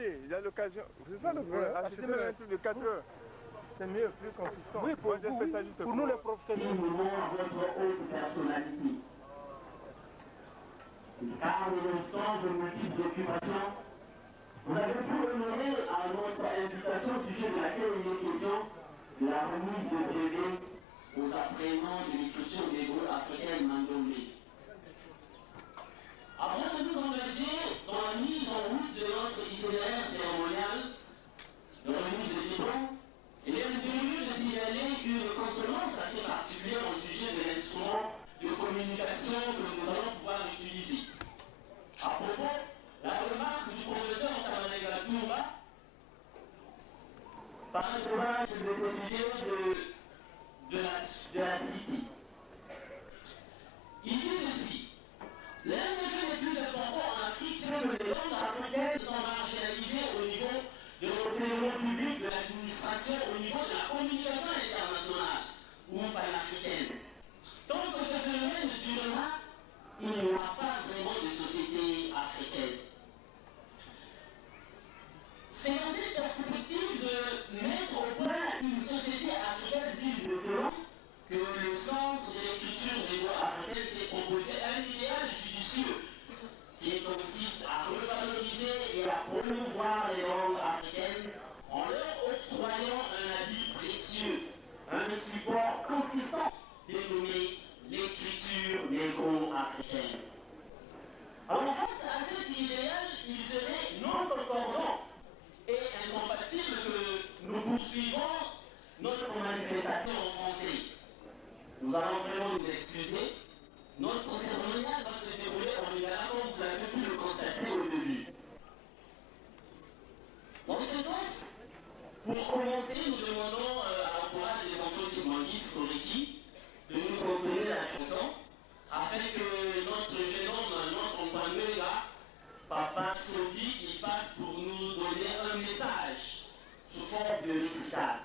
Il y a l'occasion. C'est ça le problème. Acheter même un truc de 4 heures. C'est mieux, plus consistant. Oui, pour nous les professionnels. Nous menons votre haute personnalité. Car nonobstant de multiples occupations, vous avez pu honorer à notre invitation au sujet de laquelle il est question la remise de brevet aux apprenants de l'écriture négro-africaine mandolée. Avant de nous engager dans la mise en route de notre itinéraire cérémonial de remise de diplôme, il est venu de signaler une consonance assez particulière au sujet de l'instrument de communication que nous allons pouvoir utiliser. À propos, la remarque du professeur Samanega Toumba par un dommage de ces sujets de la cité. Il dit ceci. L'un des faits les plus importants en Afrique, c'est que les langues africaines sont marginalisées au niveau de l'opinion publique, de l'administration, au niveau de la communication internationale ou panafricaine. Tant que ce phénomène durera, il n'y aura pas vraiment de société africaine. C'est dans cette perspective de mettre au point une société africaine digne de nom que le Centre de l'écriture négro-africaine s'est proposé un idéal judicieux qui consiste à revaloriser et à promouvoir les langues africaines en leur octroyant un habit précieux, un support consistant dénommé l'écriture négro-africaine. Alors face à cet idéal, il serait non concordant et incompatible que nous poursuivons notre manifestation en français. Nous allons vraiment nous excuser. Notre cérémonial va se dérouler en lingala comme vous avez pu le constater au début. Dans ce sens, pour commencer, nous demandons à l'entourage des enfants qui grandissent au Riki de nous composer la chanson afin que notre jeune homme, notre compagnon là, Papa Sobi, qui passe pour nous donner un message sous forme de récital.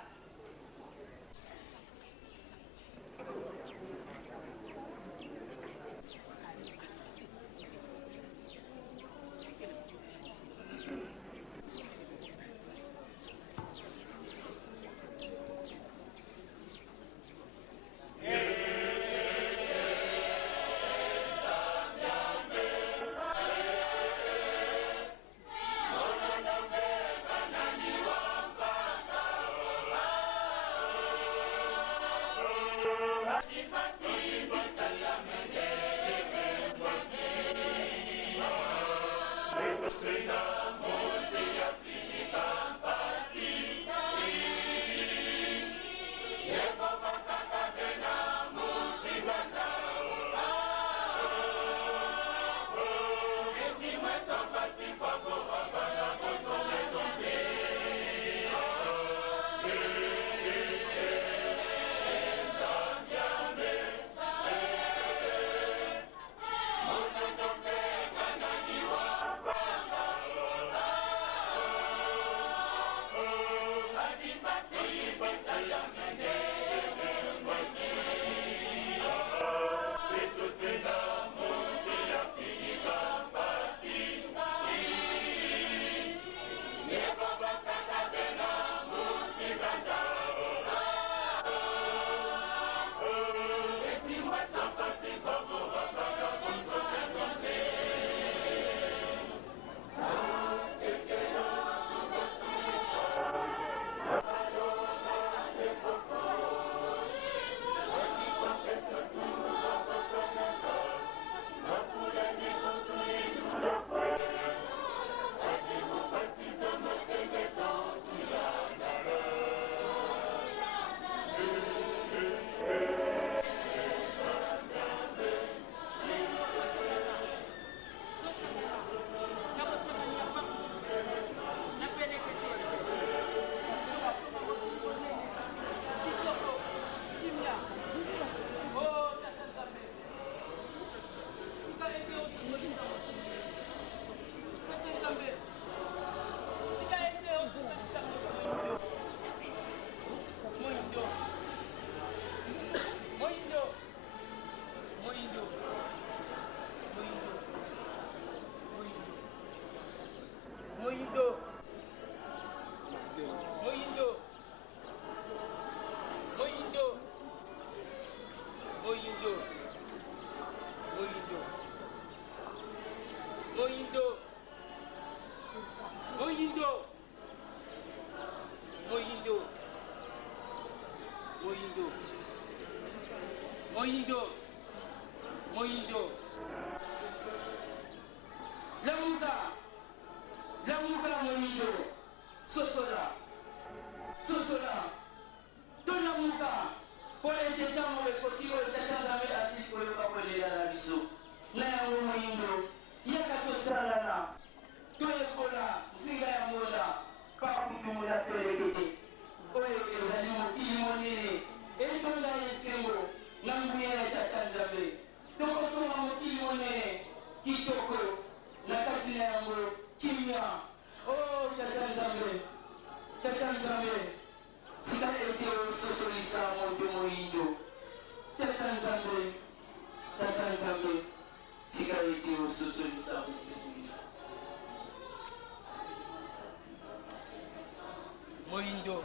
Moindo.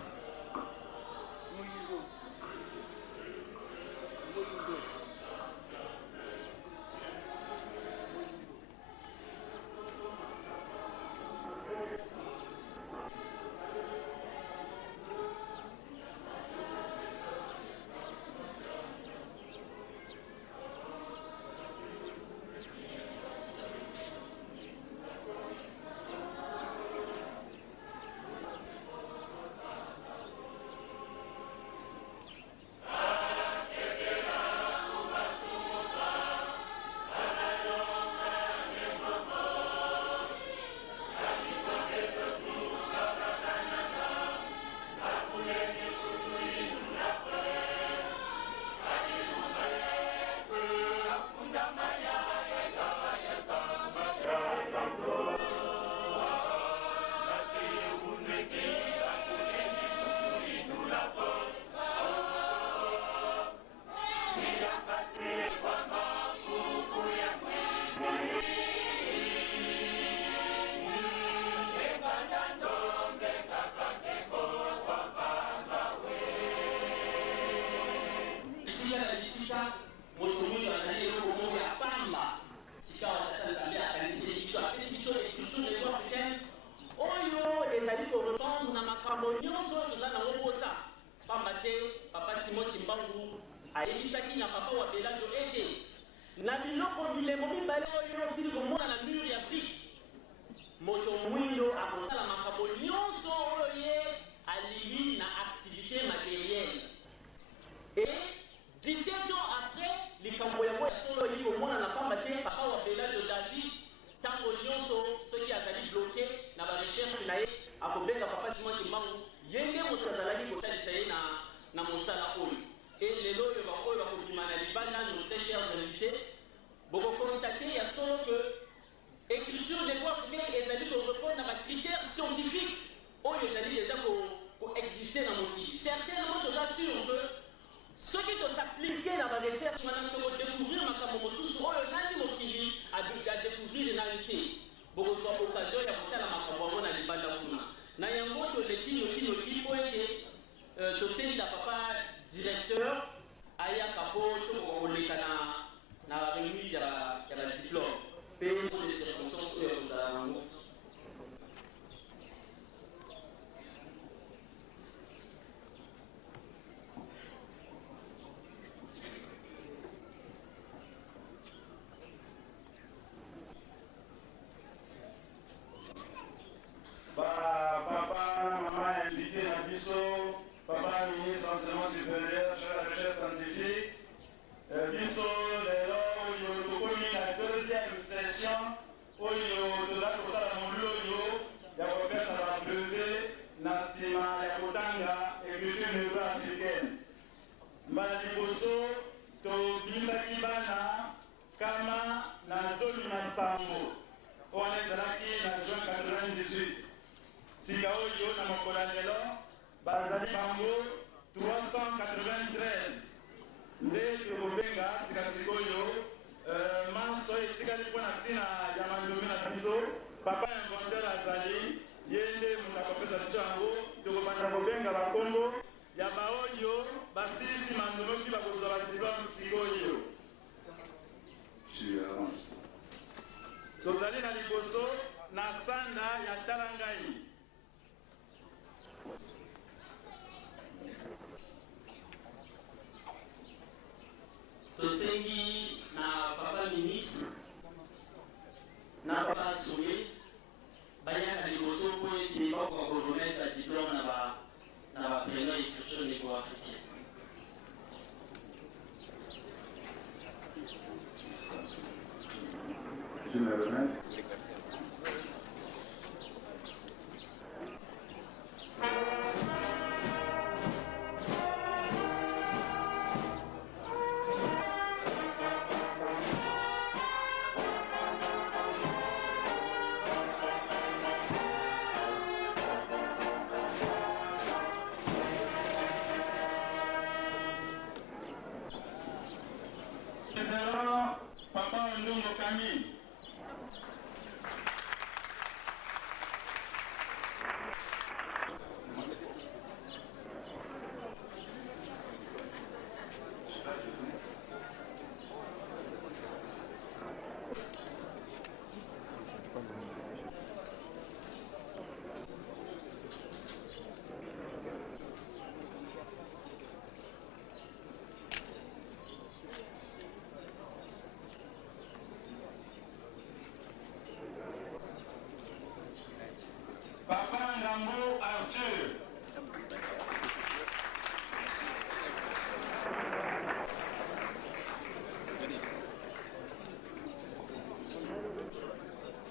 Arthur.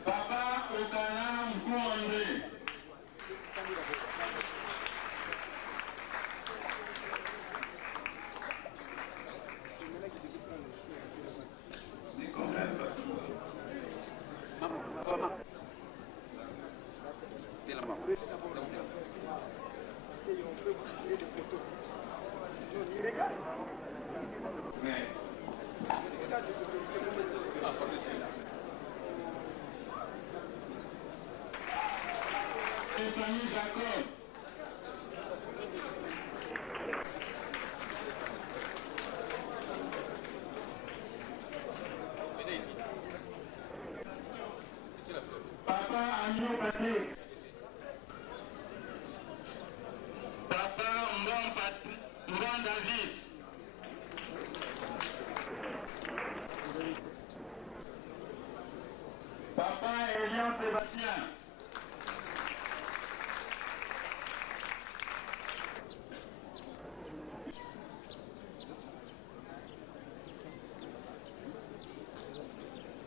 Papa Okana Mkouandé. Mes amis Jacob. Papa Agnew Patrick. Papa Mbon David. Papa Elian Sébastien.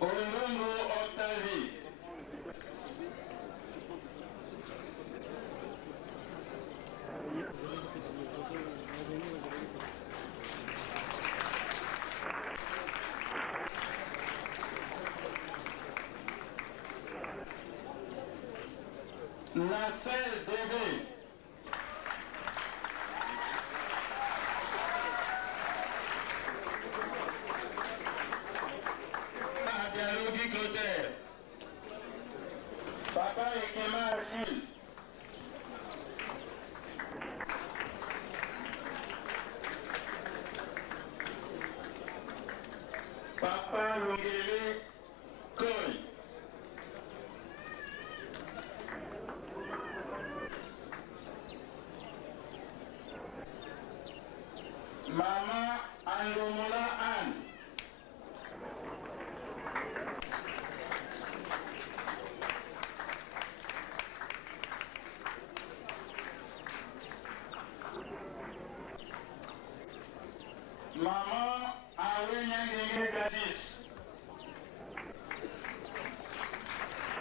Olongo Octavie. Nassel Débé. Dialogue Clotaire. Papa Ekema Achille. Papa Longele Koy. Mama Andomola Anne. Maman Awenyangenge Gadis.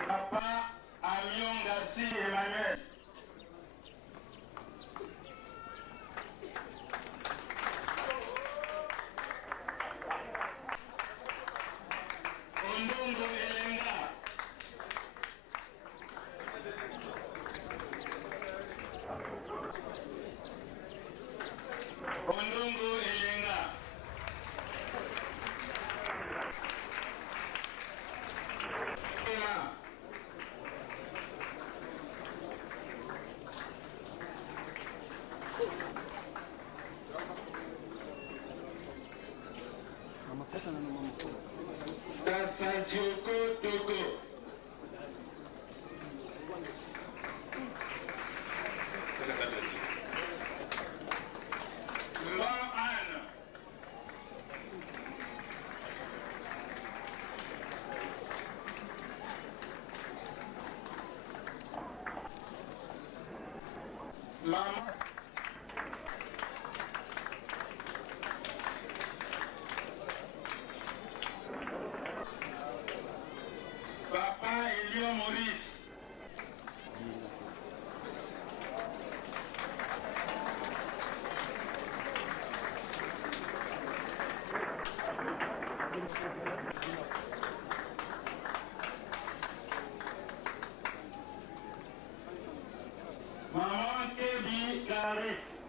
Papa Amion Gassi Emmanuel. Ondongo Elenga. Ondongo Elenga. Emma. Kasajoko Togo. Mbam Anne. Maman. Papa Elio Maurice. Maman Kebi Clarisse.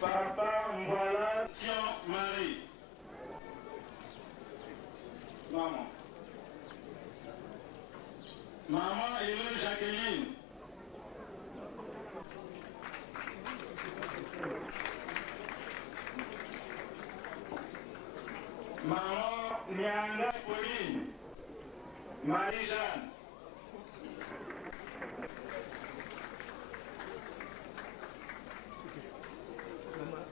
Papa Mbola Tian Marie. Maman. Maman Hélène Jacqueline. Maman Nyanga Pauline. Marie-Jeanne.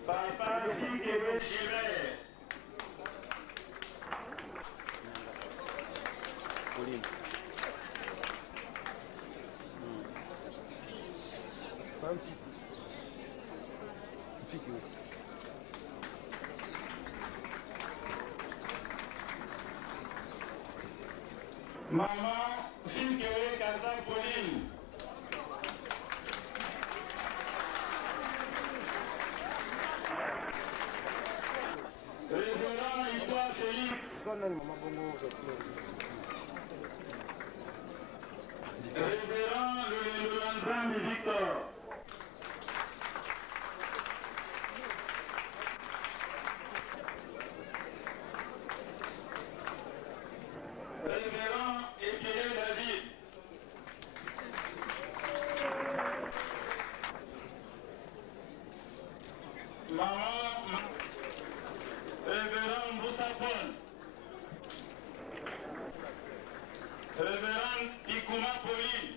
Papa Guy Gilbert. Pauline. Un petit peu. Un petit peu. Maman, fille que Kazak Pauline. Révérend Itoile Félix. Révérend le Lanzambi Victor. Révérend Épierre David. Maman, Révérend Boussapon. Révérend Ikouma Pauline.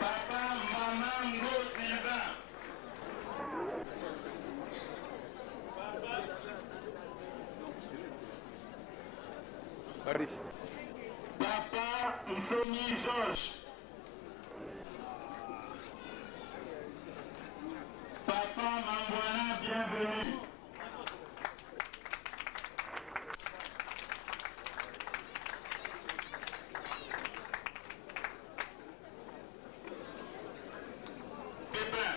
Papa, maman, Ngo Sylvain. Papa, Nsoni Georges. Papa Mangwana, bienvenue. Pépin.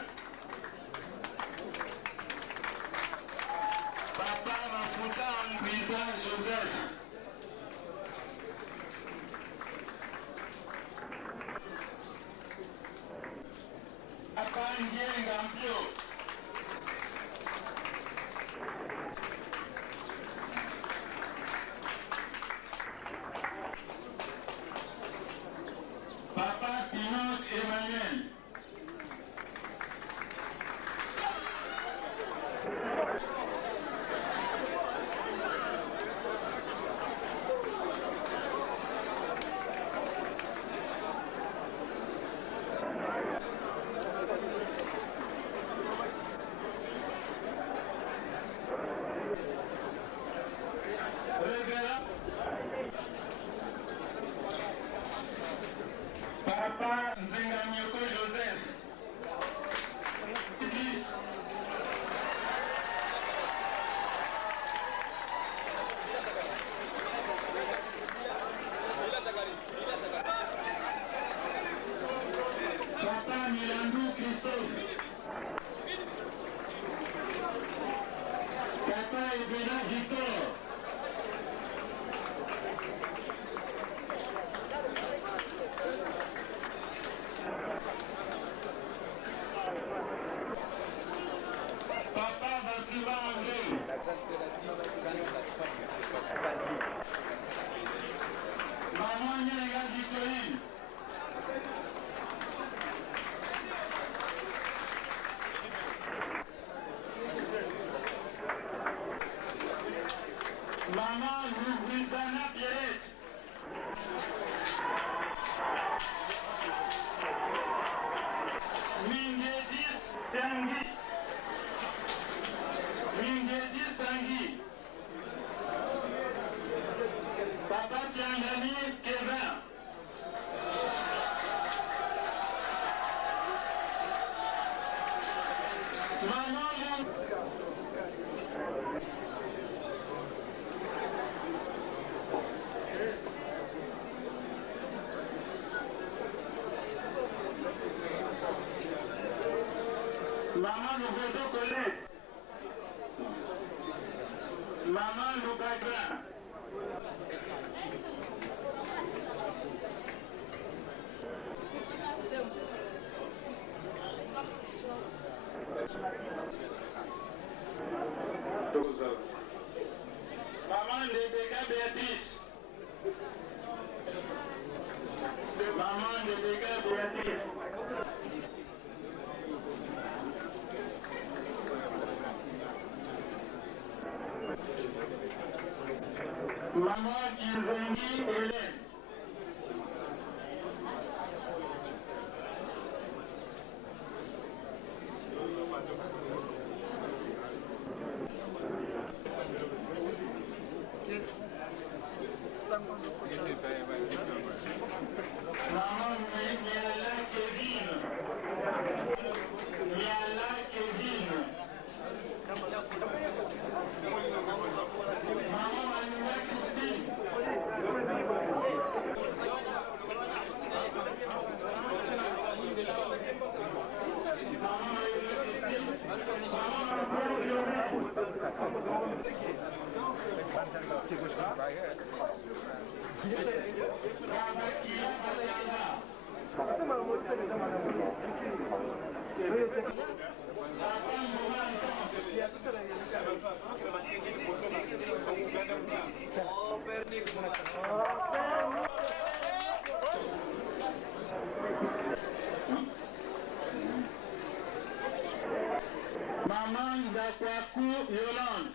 Papa Mafuta Ngwiza Joseph. Papa Ndienga Mpio. Papa Pinot Emmanuel. Révérend Papa Nzengamioko Joseph. Fils. Papa Milandou Christophe. Papa Evena Victor. Papa Vassiva André. Maman Nyenga Victorine. Maman Louvrisana Pierrette. Mingedi Sangui. Mingedi Sangui. Papa Siangani Kevin. Maman Maman Louveso Colette. Maman Loubagra. Maman Rebecca Béatrice. Maman Rebecca Béatrice. Maman Kinzengi Hélène. Maman Zakwaku Yolande.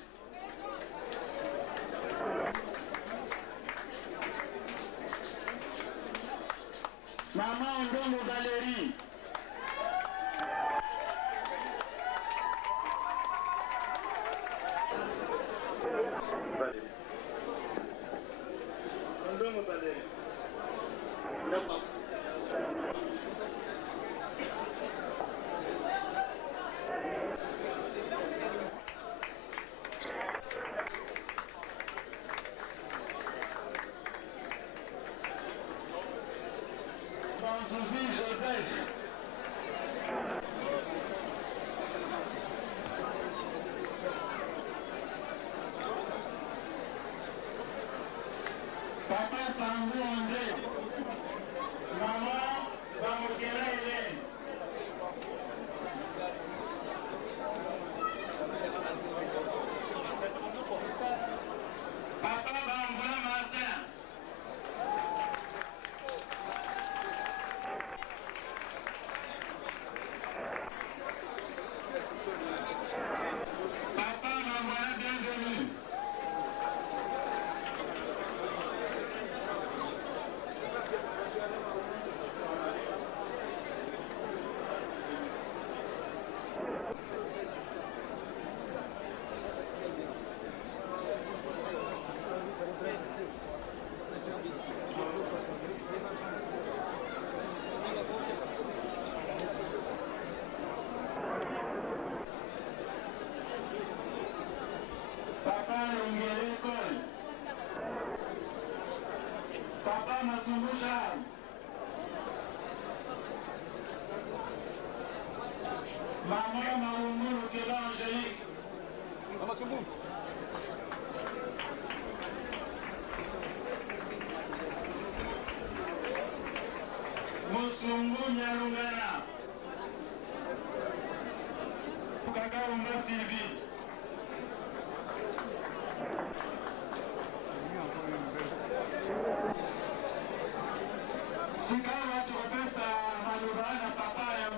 Maman Ndongo Valérie. Ndongo Valérie. D'accord. Banzuzi Joseph. Papa Sangou André. Maman Bamokela Hélène. Papa Bamboula Martin. Papa Bamboula bienvenue. Papa Longeleko. Papa Masungusha. Maman Maumuru Kela Angélique. Mama Chumbu. Musungu Nyarungana. Kaka Umba Sylvie. Sikawa tukapesa malubana papaya.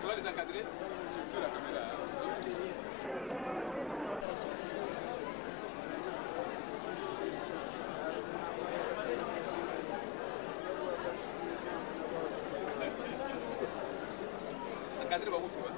Ça va les encadrer? Surtout la caméra. Encadrer va vous trouver.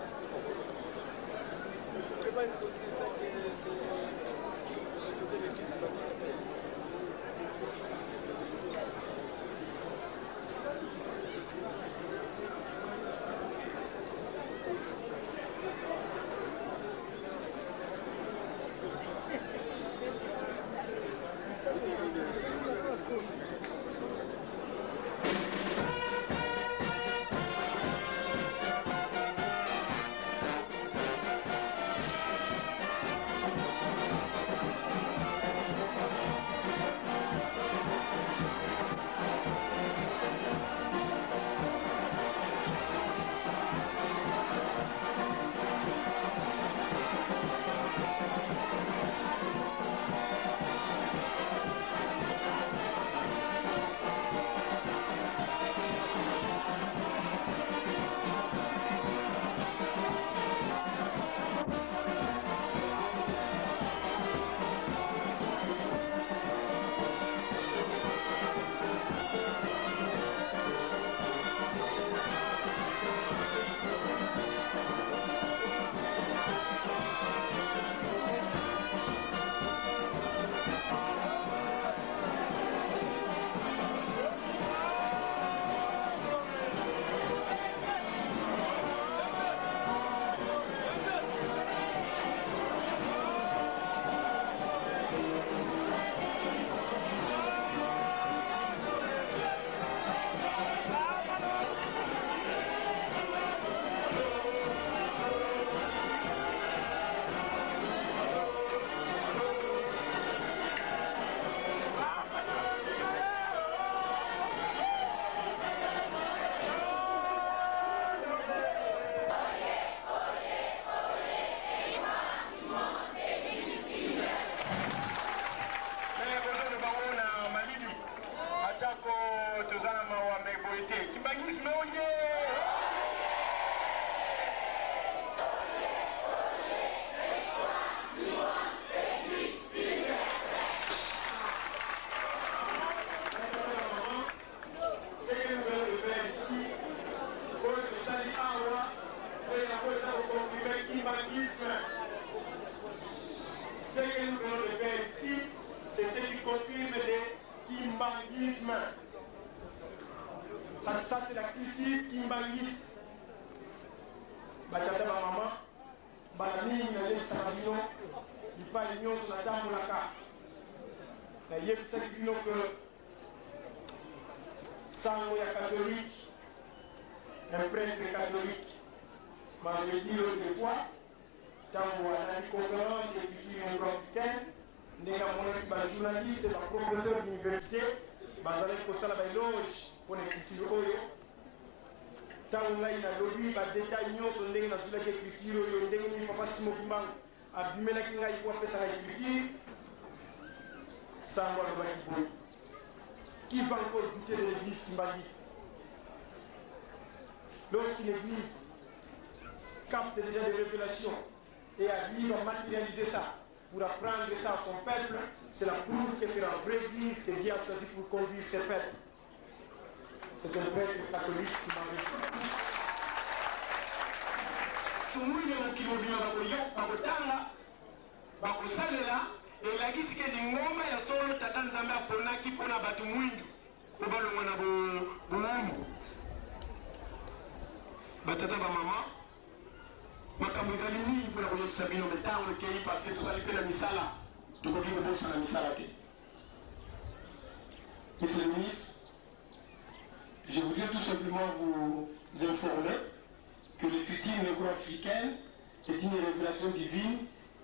Kimbangisme oye! Ce que nous venons de faire ici, c'est ce qui confirme le kimbangisme. Ça c'est la culture kimbangiste. Batata ba maman, balami na les sabino, il pas l'union sur la table la carte. Na yep c'est que sango ya catholique, un prêtre catholique, m'a dit des fois. Dans la conférence et culture africaine, nous avons un journaliste, un professeur d'université, nous avons un éloge pour la culture. Tant que nous avons lobby, nous avons détaillé sur la culture, nous avons papa Simon Kimban, abîmé la culture, sans voir le qui va encore douter de l'église kimbaniste? Lorsqu'une église capte déjà des révélations, et arrive à matérialiser ça, pour apprendre ça à son peuple, c'est la preuve que c'est la vraie église que Dieu a choisi pour conduire ses peuples. C'est un prêtre catholique qui m'a dit. Tout le monde qui m'a dit et la guise que les ngoma ya solo tatanzamba pona qui pona batu mwindu obalo mwana bo batata ba mama makambo ezali mingi mpona koyebisa bino ntango ekei pase tozali mpe na misala tokoki kobosana misala te. Monsieur le ministre, je voudrais tout simplement vous informer que l'écriture négro-africaine est une révélation divine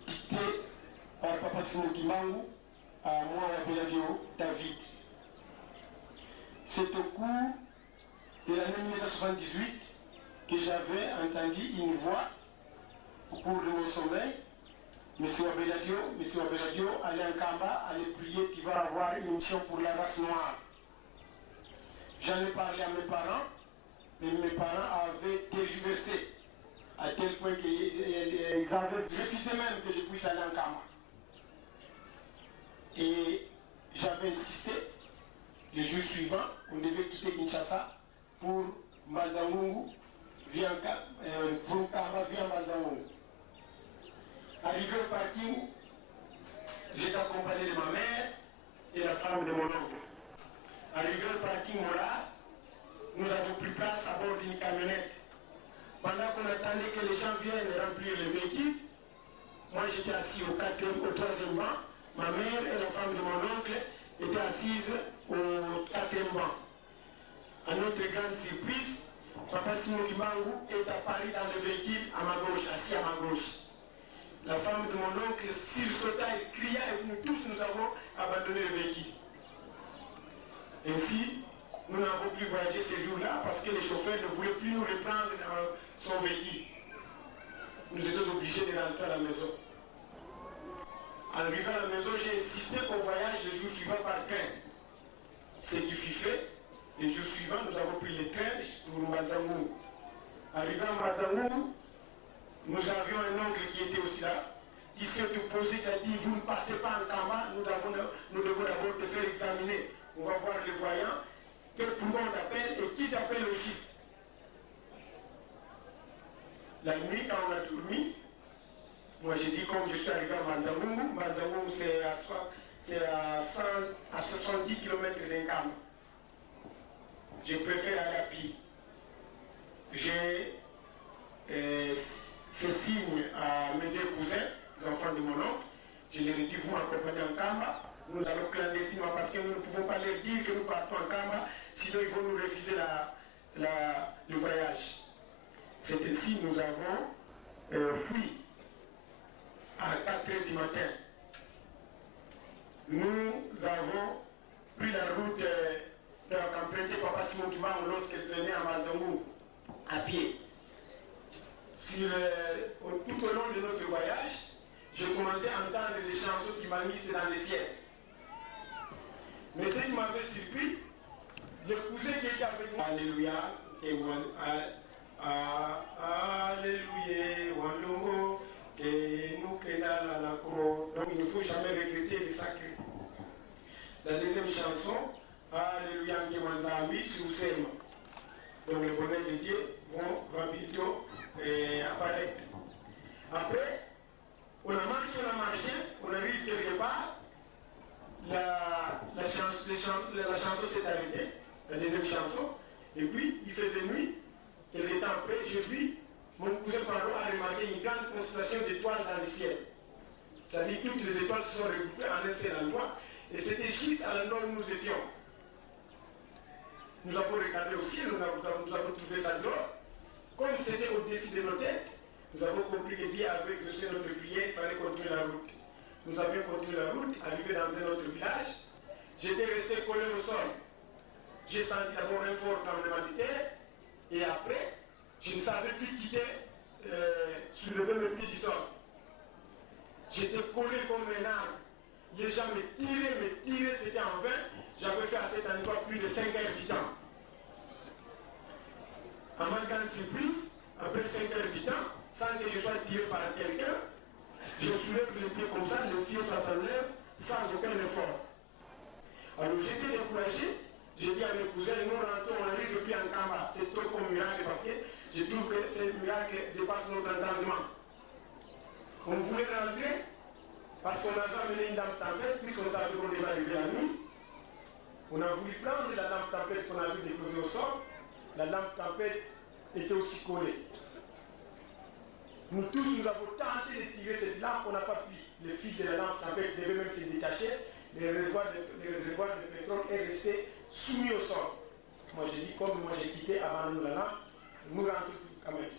dictée par Papa Simon Kimbangu à moi et à Beladio David. C'est au cours de l'année 1978 que j'avais entendu une voix au cours de mon sommeil. Monsieur Abeladio, allez en Kamba, allez prier, tu vas avoir une mission pour la race noire. J'en ai parlé à mes parents, mais mes parents avaient tergiversé à tel point qu'ils avaient refusé même que je puisse aller en Kamba. Et j'avais insisté, les jours suivants, on devait quitter Kinshasa pour Mbanzangungu, pour Kamba via Mbanzangungu. Arrivé au parking, j'étais accompagné de ma mère et la femme de mon oncle. Arrivé au parking là, nous avons pris place à bord d'une camionnette. Pendant qu'on attendait que les gens viennent remplir le véhicule, moi j'étais assis au troisième banc, ma mère et la femme de mon oncle étaient assises au quatrième banc. À notre grande surprise, Papa Simon Kimbangu est apparu dans le véhicule à ma gauche, assis à ma gauche. La femme de mon oncle sursauta et cria et nous tous nous avons abandonné le véhicule. Ainsi, nous n'avons plus voyagé ces jours-là parce que les chauffeurs ne voulaient plus nous reprendre dans son véhicule. Nous étions obligés de rentrer à la maison. En arrivant à la maison, j'ai insisté qu'on voyage le jour suivant par train. Ce qui fut fait, les jours suivants, nous avons pris le train pour Mbanzangungu. Arrivant à Mbanzangungu, nous avions un oncle qui était aussi là, qui s'est opposé, qui a dit, vous ne passez pas en Kamba, nous devons d'abord te faire examiner. On va voir les voyants, quel poumon t'appelle et qui t'appelle au fils. La nuit, quand on a dormi, moi j'ai dit, comme je suis arrivé à Mbanzangungu c'est à 70 km d'un Kamba. Je préfère aller à pied. J'ai fait signe à mes deux cousins, les enfants de mon oncle. Je leur ai dit, vous m'accompagnez en Kamba. Nous allons clandestinement parce que nous ne pouvons pas leur dire que nous partons en Kamba, sinon ils vont nous refuser le voyage. C'est ainsi que nous avons fui à 4 h du matin. Nous avons pris la route qu'empruntait Papa Simon Kimbangu lorsqu'il venait à Mbanzangungu à pied. Tout au long de notre voyage, j'ai commencé à entendre les chansons qui m'animent dans le ciel. Mais ce qui m'avait surpris, Le cousin qui était avec moi, Alléluia, et Alléluia, Walongo, et nous qui la donc il ne faut jamais regretter les sacrés. La deuxième chanson, Alléluia, qui Wanzambi, sous Sema. Donc les bonheurs de Dieu vont bientôt apparaître. Après, on a marché, on arrive quelque part, la chanson s'est arrêtée, la deuxième chanson, et puis il faisait nuit, et le temps après, j'ai vu, mon cousin Paro a remarqué une grande constellation d'étoiles dans le ciel. C'est-à-dire que toutes les étoiles se sont regroupées en un seul endroit, et c'était juste à l'endroit où nous étions. Nous avons regardé au ciel, nous avons trouvé ça drôle. Comme c'était au-dessus de nos têtes, nous avons compris que Dieu avait exaucé notre prière, il fallait continuer la route. Nous avions continué la route, arrivé dans un autre village. J'étais resté collé au sol. J'ai senti d'abord un fort tremblement de terre, et après, je ne savais plus quitter, soulever mes pieds du sol. J'étais collé comme un arbre. Les gens me tiraient, c'était en vain. J'avais fait à cet endroit plus de 5 heures du temps. En manquant de surprise, après 5 heures du temps, sans que je sois tiré par quelqu'un, je soulève les pieds comme ça, le pied ça s'enlève sans aucun effort. Alors j'étais découragé, j'ai dit à mes cousins, nous rentrons, on arrive plus en Kamba. C'est trop comme miracle parce que je trouve que ce miracle dépasse notre entendement. On voulait rentrer parce qu'on avait amené une lampe tempête, puisqu'on savait qu'on devait arriver la nuit. On a voulu prendre la lampe tempête qu'on avait déposée au sol. La lampe tempête était aussi collée. Nous tous, nous avons tenté de tirer cette lampe, on n'a pas pu. Le fil de la lampe tempête devait même se détacher. Le réservoir de pétrole est resté soumis au sol. Moi j'ai dit, comme moi j'ai quitté avant nous la lampe, nous rentrons quand même.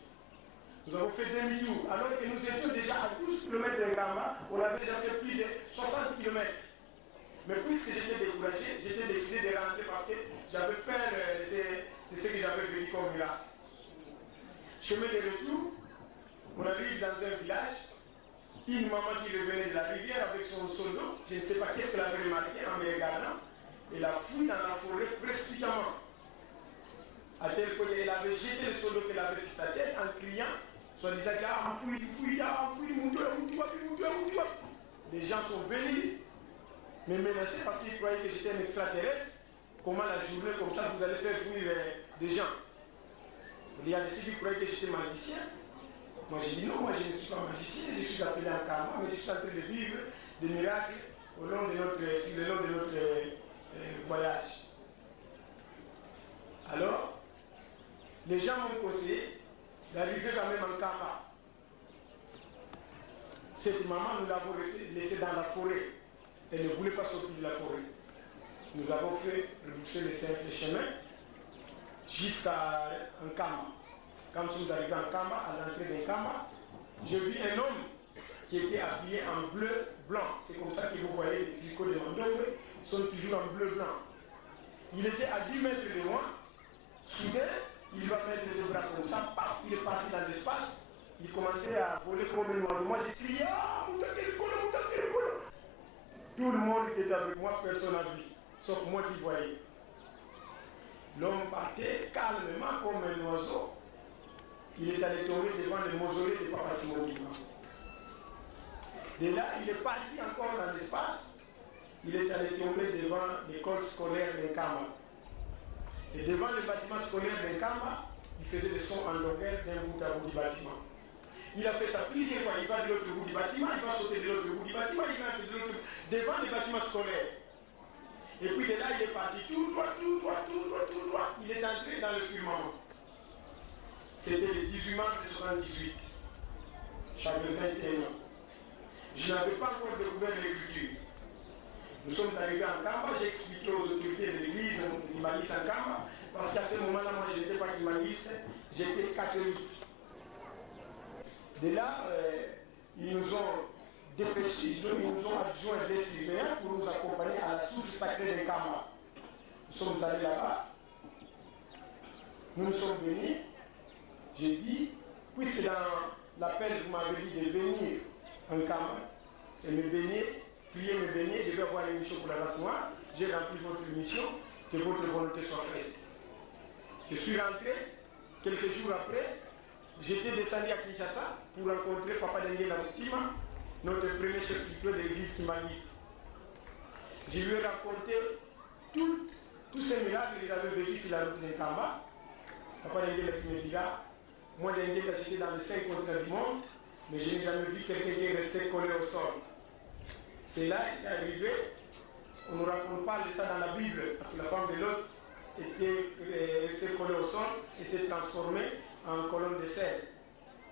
Nous avons fait demi-tour, alors que nous étions déjà à 12 km de Gamba, on avait déjà fait plus de 60 km. Mais puisque j'étais découragé, j'étais décidé de rentrer parce que j'avais peur de ce que j'avais vécu comme miracle. Chemin de retour, on arrive dans un village, une maman qui revenait de la rivière avec son soldat, je ne sais pas qu'est-ce qu'elle avait remarqué en me regardant, elle a fouillé dans la forêt précipitamment. À tel point qu'elle avait jeté le soldat qu'elle avait sur sa tête en criant, soit disant fouille, les gens sont venus me menacer parce qu'ils croyaient que j'étais un extraterrestre. Comment la journée comme ça vous allez faire fuir des gens? Il y a des ceux qui croyaient que j'étais magicien. Moi j'ai dit non, moi je ne suis pas magicien, je suis appelé en karma, mais je suis en train de vivre des miracles au long de notre voyage. Alors, les gens m'ont conseillé d'arriver quand même en karma. Cette maman, nous l'avons laissée dans la forêt. Elle ne voulait pas sortir de la forêt. Nous avons fait repousser le chemin jusqu'à un Kama. Quand nous sommes arrivés en Kama, à l'entrée d'un Kama, j'ai vu un homme qui était habillé en bleu blanc. C'est comme ça que vous voyez les tricots de Mandongwe sont toujours en bleu blanc. Il était à 10 mètres de moi. Soudain, il va mettre ses bras comme ça, paf, il est parti dans l'espace. Il commençait à voler comme un oiseau. Moi, j'ai crié, ah, tout le monde était avec moi, personne n'a vu, sauf moi qui voyais. L'homme partait calmement comme un oiseau. Il est allé tomber devant le mausolée de Papa Simon Bima. De là, il est parti encore dans l'espace. Il est allé tomber devant l'école scolaire d'Nkamba. Et devant le bâtiment scolaire d'Nkamba, il faisait des sons en longueur d'un bout à bout du bâtiment. Il a fait ça plusieurs fois. Il va de l'autre bout du bâtiment, il va sauter de l'autre bout du bâtiment, il va de l'autre bout, devant le bâtiment scolaire. Et puis de là, il est parti tout droit. Il est entré dans le firmament. C'était le 18 mars 1978. J'avais 21 ans. Je n'avais pas encore découvert l'écriture. Nous sommes arrivés en Kamba, j'ai expliqué aux autorités de l'église Kimaliste en Kamba, parce qu'à ce moment-là, moi je n'étais pas Kimaliste, j'étais catholique. De là, ils nous ont dépêchés, ils nous ont adjoint des surveillants pour nous accompagner à la source sacrée de Kamba. Nous sommes allés là-bas, nous sommes venus, j'ai dit, puisque dans l'appel vous m'avez dit de venir en Kamba et me baigner, prier me baigner, je vais avoir une mission pour la race noire, j'ai rempli votre mission, que votre volonté soit faite. Je suis rentré, quelques jours après, j'étais descendu à Kinshasa pour rencontrer Papa Dengue Namutima, notre premier chef spirituel de l'église Kimbaliste. Je lui ai raconté tous ces miracles qu'il avait vécu sur la route d'Nkamba. Papa Dengue me dira, moi Dengue, j'étais dans les 5 continents du monde, mais je n'ai jamais vu quelqu'un qui est resté collé au sol. C'est là qu'il est arrivé. On ne raconte pas de ça dans la Bible, parce que la femme de Lot était restée collée au sol et s'est transformée en colonne de sel.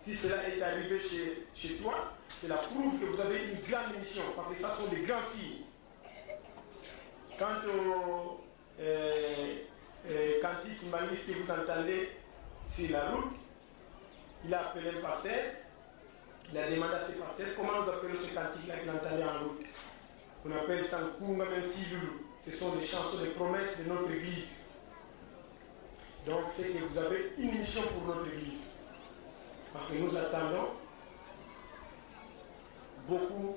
Si cela est arrivé chez toi, c'est la preuve que vous avez une grande mission, parce que ça sont des grands signes. Quant au cantique Malice que vous entendez sur la route, il a appelé un pasteur, il a demandé à ses pasteurs comment nous appelons ce cantique-là qu'il entendait en route. On appelle ça Nkunga Mensi Lulu. Ce sont des chansons de promesses de notre église. Donc c'est que vous avez une mission pour notre église. Parce que nous attendons beaucoup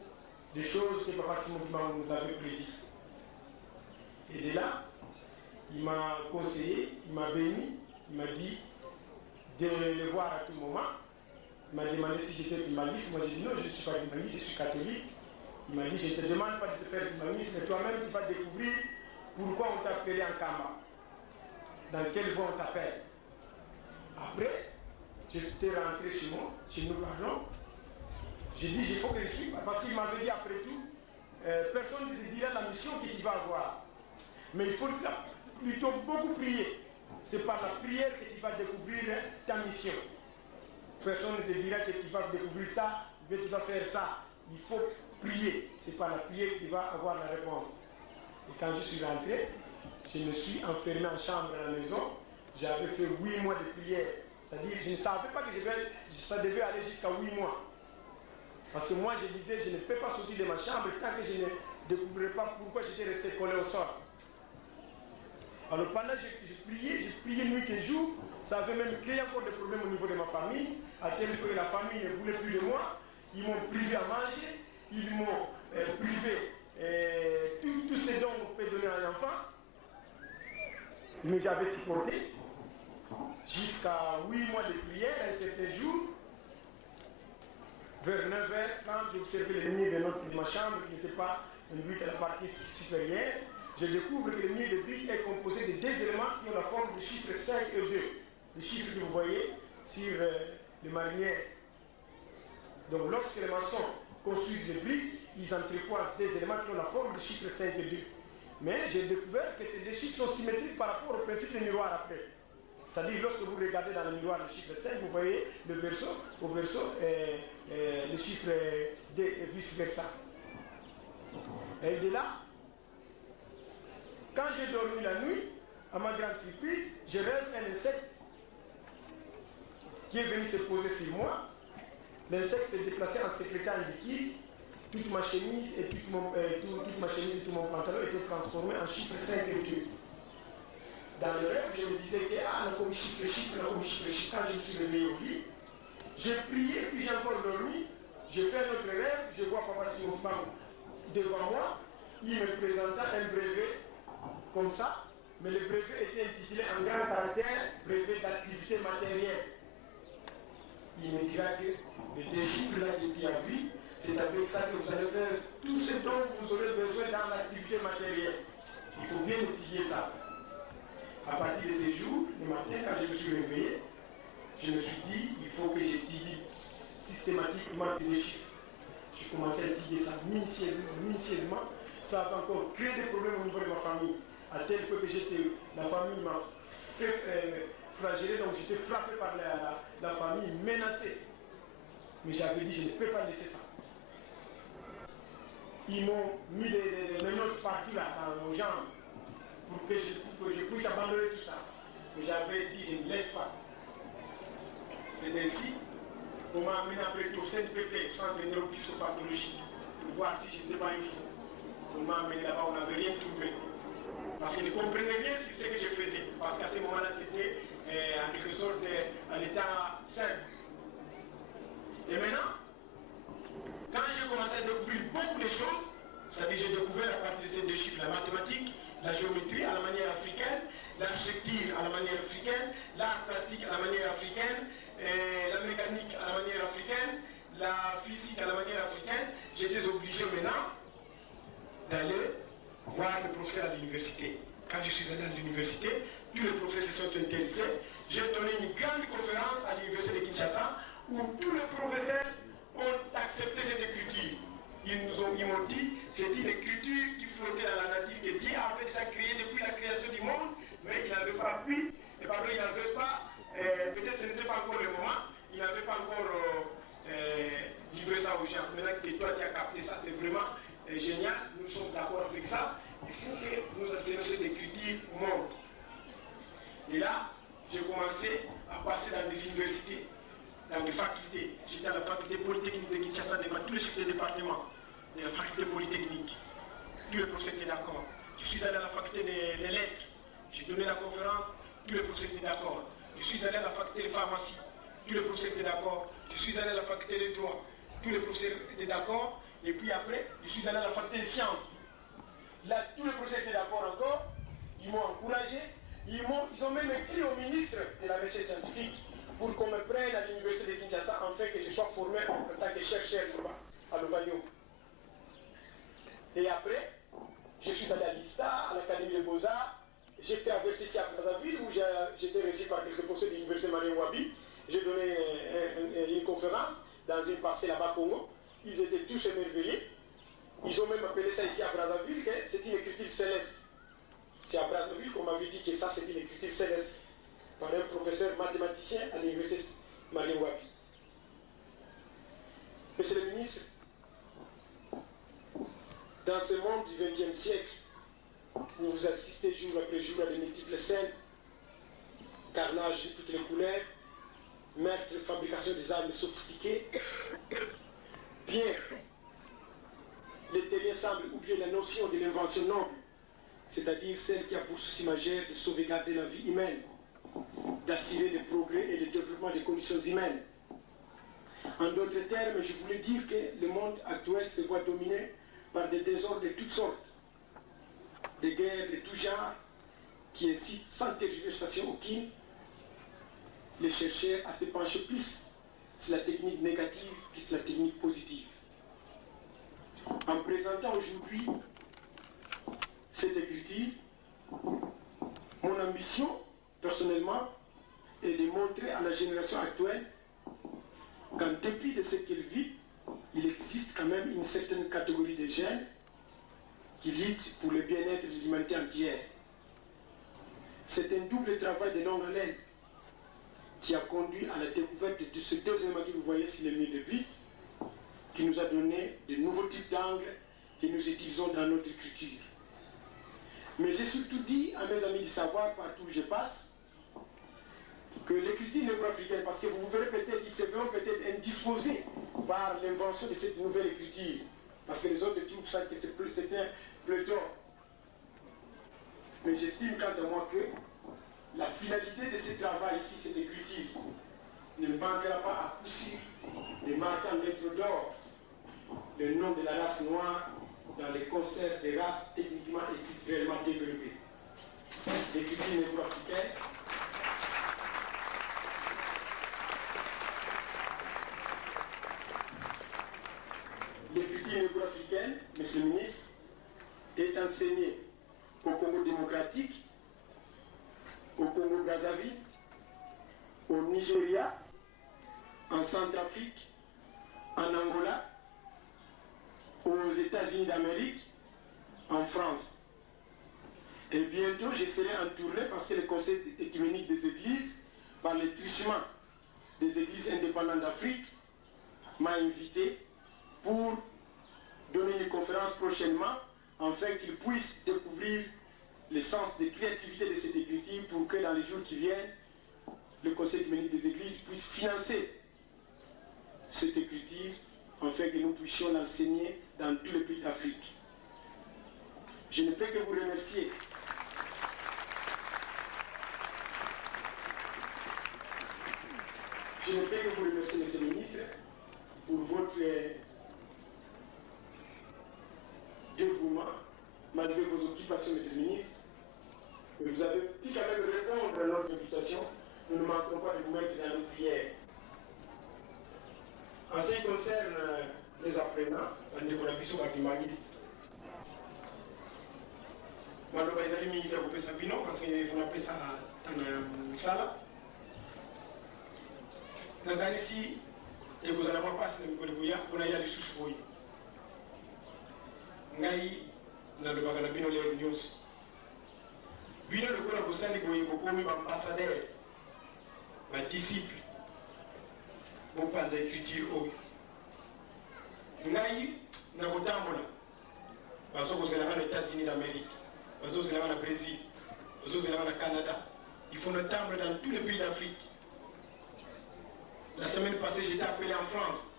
de choses que Papa Simon Kimbangu nous avait prédit. Et de là, il m'a conseillé, il m'a béni, il m'a dit de le voir à tout moment. Il m'a demandé si j'étais Kimbaliste. Moi j'ai dit non, je ne suis pas Kimbaliste, je suis catholique. Il m'a dit, je ne te demande pas de te faire Kimbaliste, mais toi-même tu vas découvrir pourquoi on t'a appelé en Kamba. Dans quelle voie on t'appelle. Après, j'étais rentré chez moi, chez nous parlons. J'ai dit, il faut que je suive, parce qu'il m'avait dit après tout, personne ne te dira la mission que tu vas avoir. Mais il faut plutôt beaucoup prier. C'est par la prière que tu vas découvrir ta mission. Personne ne te dira que tu vas découvrir ça, que tu vas faire ça. Il faut prier. C'est par la prière que tu vas avoir la réponse. Et quand je suis rentré, je me suis enfermé en chambre à la maison. J'avais fait 8 mois de prière. C'est-à-dire, je ne savais pas que ça devait aller jusqu'à 8 mois. Parce que moi, je disais, je ne peux pas sortir de ma chambre tant que je ne découvrirai pas pourquoi j'étais resté collé au sol. Alors pendant que je priais nuit et jour, ça avait même créé encore des problèmes au niveau de ma famille, à tel point que la famille ne voulait plus de moi. Ils m'ont privé à manger, ils m'ont privé tout ce dont on peut donner à un enfant. Mais j'avais supporté jusqu'à 8 mois de prière, un certain jour. Vers 9h, quand j'observais le mur de ma chambre, qui n'était pas une brique à la partie supérieure, je découvre que le mur de briques est composé de 2 éléments qui ont la forme du chiffre 5 et 2. Le chiffre que vous voyez sur les marinières. Donc lorsque les maçons construisent les briques, ils entrecroisent des éléments qui ont la forme du chiffre 5 et 2. Mais j'ai découvert que ces 2 chiffres sont symétriques par rapport au principe du miroir après. C'est-à-dire lorsque vous regardez dans le miroir le chiffre 5, vous voyez le verso, au verso le chiffre 2 et vice-versa. Et de là, quand j'ai dormi la nuit, à ma grande surprise, je rêve un insecte qui est venu se poser sur moi. L'insecte s'est déplacé en sécrétant en liquide. Toute ma chemise et tout mon pantalon étaient transformés en chiffre 5 et 2. Dans le rêve, je me disais que comme chiffre, quand je me suis réveillé au lit, j'ai prié, puis j'ai encore dormi. J'ai fait un autre rêve, je vois Papa Simon Kimbangu devant moi. Il me présenta un brevet comme ça, mais le brevet était intitulé en grand caractère brevet d'activité matérielle. Il me dira que les 2 chiffres-là que tu as vu, c'est avec ça que vous allez faire tout ce dont vous aurez besoin dans l'activité matérielle. Il faut bien étudier ça. À partir de ces jours, le matin, quand je me suis réveillé, je me suis dit, il faut que j'étudie systématiquement ces chiffres. J'ai commencé à étudier ça minutieusement. Ça a encore créé des problèmes au niveau de ma famille. À tel point que la famille m'a fait flageller, donc j'étais frappé par la famille, menacée. Mais j'avais dit, je ne peux pas laisser ça. Ils m'ont mis des notes partout là, aux jambes, pour que je puisse abandonner tout ça. Mais j'avais dit, je ne laisse pas. C'est ainsi qu'on m'a amené après au CNPP, au centre de neuropiscopathologie, pour voir si je n'étais pas une fou. On m'a amené là-bas, on n'avait rien trouvé. Parce qu'ils ne comprenaient rien sur ce que je faisais. Parce qu'à ce moment-là, c'était en quelque sorte à l'état simple. Et maintenant, quand j'ai commencé à découvrir beaucoup de choses, c'est-à-dire j'ai découvert à partir de ces 2 chiffres la mathématique, la géométrie à la manière africaine, où tous les professeurs ont accepté cette écriture. Ils m'ont dit, c'est une écriture qui flottait dans la nature, que Dieu avait déjà créée depuis la création du monde, mais il n'avait pas pu, et pardon, il n'avait pas, peut-être ce n'était pas encore le moment, il n'avait pas encore livré ça aux gens. Maintenant que toi tu as capté ça, c'est vraiment génial, nous sommes d'accord avec ça. Il faut que nous enseignons cette écriture au monde. Et là, j'ai commencé à passer dans des universités, dans des facultés. J'étais à la faculté polytechnique de Kinshasa devant tous les chefs de département de la faculté polytechnique. Tous les professeurs étaient d'accord. Je suis allé à la faculté des lettres. J'ai donné la conférence, tous les professeurs étaient d'accord. Je suis allé à la faculté de pharmacie. Tous les professeurs étaient d'accord. Je suis allé à la faculté de droit. Tous les professeurs étaient d'accord. Et puis après, je suis allé à la faculté de sciences. Là, tous les professeurs étaient d'accord encore. Ils m'ont encouragé. Ils ont même écrit au ministre de la Recherche scientifique pour qu'on me prenne à l'université de Kinshasa afin que je sois formé en tant que chercheur à l'Ovanium. Et après, je suis allé à l'ISTA, à l'Académie des Beaux-Arts. J'ai traversé ici à Brazzaville où j'étais reçu par quelques professeurs de l'université Marien Wabi. J'ai donné une conférence dans une parcelle là-bas Congo. Ils étaient tous émerveillés. Ils ont même appelé ça ici à Brazzaville que c'est une écriture céleste. C'est à Brazzaville qu'on m'avait dit que ça c'est une écriture céleste par un professeur mathématicien à l'université Marien Wabi. Monsieur le ministre, dans ce monde du XXe siècle, où vous assistez jour après jour à de multiples scènes, carnage de toutes les couleurs, meurtre, fabrication des armes sophistiquées, bien, les terriens semblent oublier la notion de l'invention noble, c'est-à-dire celle qui a pour souci majeur de sauvegarder la vie humaine, d'assurer le progrès et le développement des conditions humaines. En d'autres termes, je voulais dire que le monde actuel se voit dominé par des désordres de toutes sortes, des guerres de tout genre qui incitent sans tergiversation aucune les chercheurs à se pencher plus sur la technique négative que sur la technique positive. En présentant aujourd'hui cette écriture, mon ambition, personnellement, est de montrer à la génération actuelle qu'en dépit de ce qu'elle vit, il existe quand même une certaine catégorie de jeunes qui luttent pour le bien-être de l'humanité entière. C'est un double travail de longue haleine qui a conduit à la découverte de ce deuxième acquis que vous voyez sur le mur de briques, qui nous a donné de nouveaux types d'angles que nous utilisons dans notre culture. Mais j'ai surtout dit à mes amis du savoir, partout où je passe, que l'écriture négro-africaine, parce que vous verrez peut-être, ils se verront peut-être indisposés par l'invention de cette nouvelle écriture, parce que les autres trouvent ça que c'est un pléthore. Mais j'estime quant à moi que la finalité de ce travail ici, cette écriture, ne manquera pas à coup sûr de marquer en lettres d'or le nom de la race noire dans les concerts des races techniquement et culturellement développées. L'écriture négro-africaine négro-africaine, Monsieur le ministre, est enseignée au Congo démocratique, au Congo Brazzaville, au Nigeria, en Centrafrique, en Angola, aux États-Unis d'Amérique, en France. Et bientôt, je serai en tournée parce que le Conseil écuménique des Églises, par le truchement des Églises indépendantes d'Afrique, m'a invité pour donner une conférence prochainement, afin qu'ils puissent découvrir le sens de créativité de cette écriture pour que dans les jours qui viennent, le Conseil écuménique des Églises puisse financer cette écriture, afin que nous puissions l'enseigner dans tous les pays d'Afrique. Je ne peux que vous remercier. Je ne peux que vous remercier, Monsieur le ministre, pour votre dévouement, malgré vos occupations, Monsieur le ministre. Et vous avez pu quand même répondre à notre invitation. Nous ne manquerons pas de vous mettre dans nos prières. En ce qui concerne les apprenants, on a pu sur l'humaniste. Maloba ezali mingi ya kopesa bino parce que tunapesa tana misala. Nakanisi et vous allez voir passer le Bouya, on a y aller sous fouille. Ngai, na le bagana bino les news. Bino le kola bosani boye bokomi ambassadeur, ma disciple, pour panza écriture oyo. Ngai, na kotambola, bazo kozela na États-Unis d'Amérique, bazo kozela na Brésil, bazo kozela na Canada. Il faut nous tendre dans tous les pays d'Afrique. La semaine passée, j'étais appelé en France.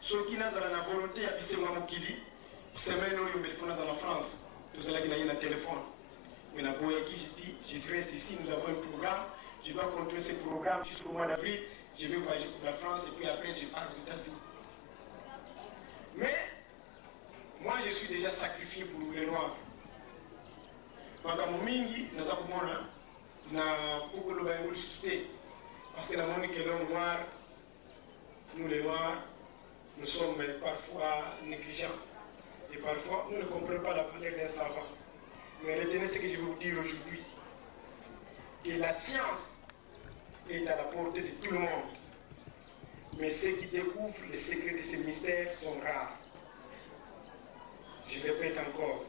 Ceux qui n'ont pas la volonté d'habiter au Mokili, semaine où ils me font dans la France, tout cela qui n'a un téléphone. Mais la Boyaki, je reste ici, nous avons un programme, je dois continuer ce programme jusqu'au mois d'avril, je vais voyager pour la France et puis après je pars aux États-Unis. Mais, moi je suis déjà sacrifié pour les Noirs. Parce que la monde que l'homme noir, nous les Noirs, nous sommes parfois négligents. Et parfois, nous ne comprenons pas la valeur d'un savant. Mais retenez ce que je vais vous dire aujourd'hui. Que la science est à la portée de tout le monde. Mais ceux qui découvrent les secrets de ces mystères sont rares. Je répète encore.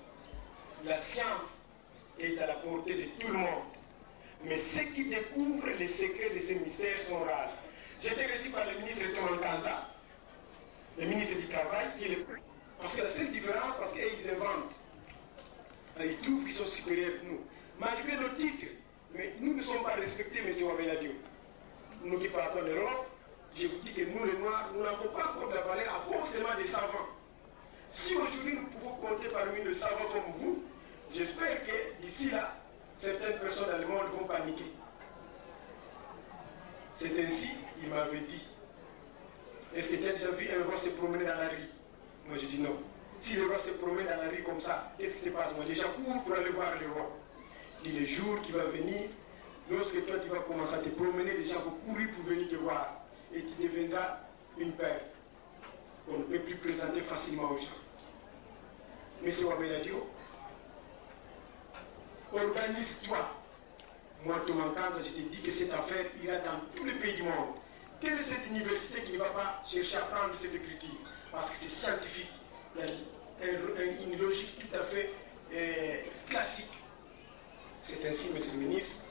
La science est à la portée de tout le monde. Mais ceux qui découvrent les secrets de ces mystères sont rares. J'étais reçu par le ministre Thomas Kanza, le ministre du Travail, qui est le... Parce que la seule différence, parce qu'ils inventent. Ils trouvent qu'ils sont supérieurs que nous. Malgré nos titres, mais nous ne sommes pas respectés, M. Wabeladio. Nous qui partons de l'Europe, je vous dis que nous, les Noirs, nous n'avons pas encore de la valeur à cause seulement des savants. Si aujourd'hui nous pouvons compter parmi nos savants comme vous, j'espère que d'ici là, certaines personnes dans le monde vont paniquer. C'est ainsi, il m'avait dit. Est-ce que tu as déjà vu un roi se promener dans la rue? Moi je dis non. Si le roi se promène dans la rue comme ça, qu'est-ce qui se passe? Moi, les gens courent pour aller voir le roi. Il dit le jour qui va venir, lorsque toi tu vas commencer à te promener, les gens vont courir pour venir te voir. Et tu deviendras une paire qu'on ne peut plus présenter facilement aux gens. Monsieur Wabeladio, organise-toi. Moi, Thomas Kanza, je te dis que cette affaire ira dans tous les pays du monde. Quelle est cette université qui ne va pas chercher à prendre cette écriture? Parce que c'est scientifique. Il y a une logique tout à fait classique. C'est ainsi, monsieur le ministre,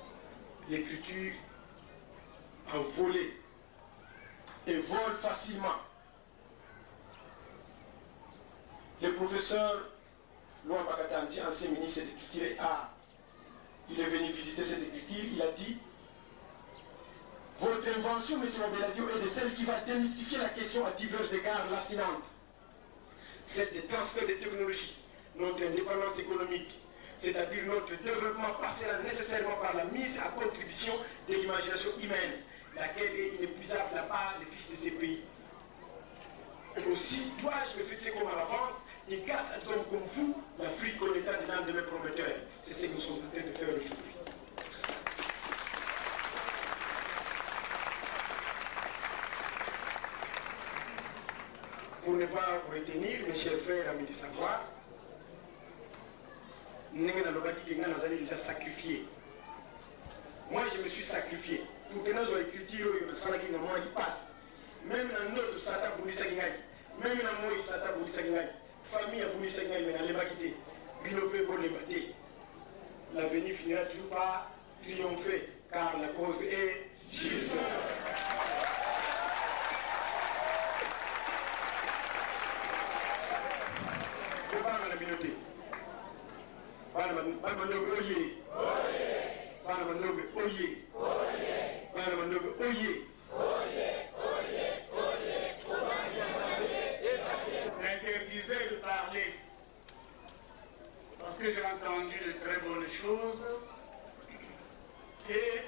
l'écriture a volé et vole facilement. Le professeur Louan Bagatanji, ancien ministre de l'Écriture et Art, il est venu visiter cette écriture, il a dit: votre invention, M. Wabeladio, est de celle qui va démystifier la question à divers égards lancinante. Celle des transferts de technologies, notre indépendance économique, c'est-à-dire notre développement passera nécessairement par la mise à contribution de l'imagination humaine, laquelle est inépuisable à part les fils de ces pays. Aussi, dois-je me fixer comme à l'avance, et grâce à des hommes comme vous, l'Afrique connaîtra des lendemains prometteurs. C'est ce que nous sommes en train de faire aujourd'hui. Pour ne pas vous retenir, mes chers frères, amis du savoir, nous avons déjà sacrifié. Moi, je me suis sacrifié. Pour que nous ayons écrit qui passe. Même dans notre Sata Bounissagingaï, même dans notre Sata Bounissagingaï, famille à Bounissagingaï, mais dans les maquités, Binopé pour les mater. L'avenir finira toujours par triompher, car la cause est juste. M'interdisait de parler parce que j'ai entendu de très bonnes choses et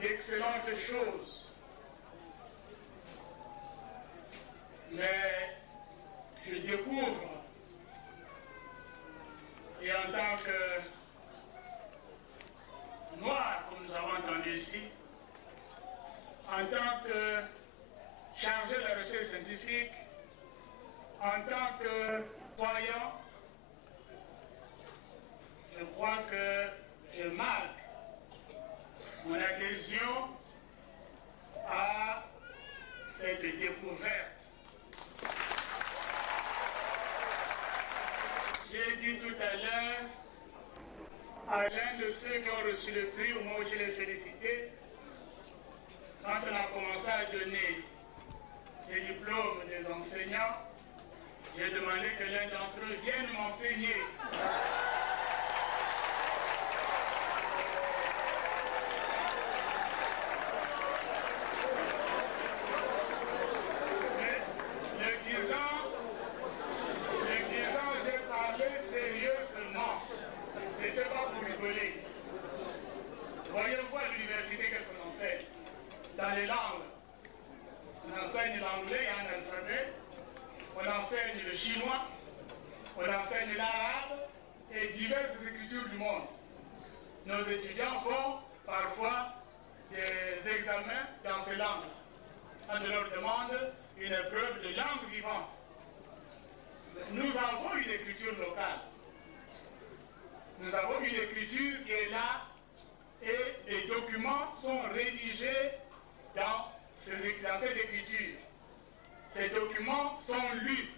d'excellentes choses. Mais je découvre, et en tant que noir, comme nous avons entendu ici, en tant que chargé de la recherche scientifique, en tant que croyant, je crois que je marque mon adhésion à cette de découverte. J'ai dit tout à l'heure à l'un de ceux qui ont reçu le prix, au moment où je l'ai félicité, quand on a commencé à donner les diplômes des enseignants, j'ai demandé que l'un d'entre eux vienne m'enseigner. Dans les langues, on enseigne l'anglais et un alphabet, on enseigne le chinois, on enseigne l'arabe et diverses écritures du monde. Nos étudiants font parfois des examens dans ces langues. On leur demande une épreuve de langue vivante. Nous avons une écriture locale. Nous avons une écriture qui est là et les documents sont rédigés dans cette écriture. Ces documents sont lus.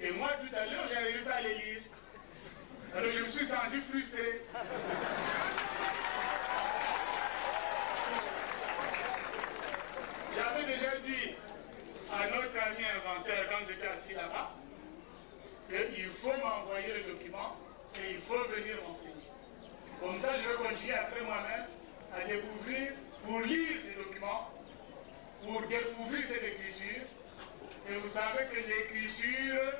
Et moi, tout à l'heure, je n'arrivais pas à les lire. Alors je me suis senti frustré. J'avais déjà dit à notre ami inventeur, quand j'étais assis là-bas, qu'il faut m'envoyer le document et il faut venir m'enseigner. Comme ça, je vais continuer après moi-même à découvrir, pour lire ces documents, pour découvrir cette écriture. Et vous savez que l'écriture,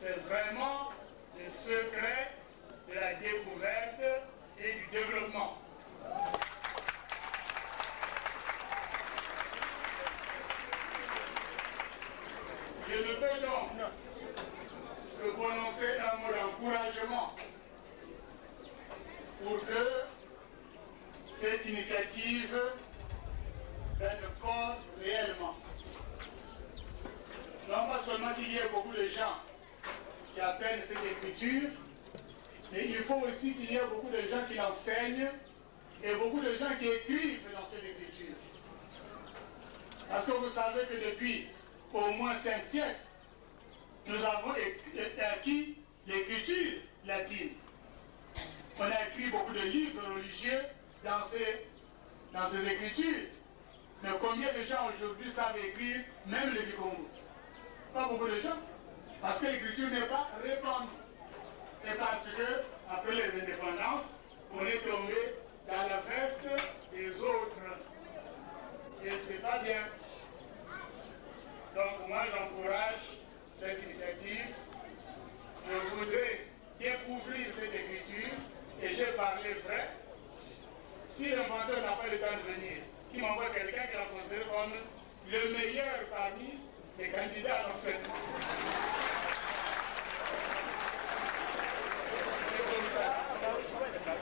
c'est vraiment le secret de la découverte et du développement. Je ne peux donc que prononcer un mot d'encouragement pour que cette initiative prenne corps réellement. Non pas seulement qu'il y ait beaucoup de gens qui apprennent cette écriture, mais il faut aussi qu'il y ait beaucoup de gens qui l'enseignent et beaucoup de gens qui écrivent dans cette écriture. Parce que vous savez que depuis au moins 5 siècles, nous avons acquis l'écriture latine. On a écrit beaucoup de livres religieux dans ces écritures. Mais combien de gens aujourd'hui savent écrire même le Kikongo? Pas beaucoup de gens. Parce que l'écriture n'est pas répandue. Et parce que, après les indépendances, on est tombé dans la veste des autres. Et c'est pas bien. Donc moi j'encourage cette initiative. Je voudrais découvrir cette écriture et j'ai parlé vrai. Si l'inventeur n'a pas le temps de venir, qu'il m'envoie quelqu'un qui la considère comme le meilleur parmi les candidats à l'enseignement.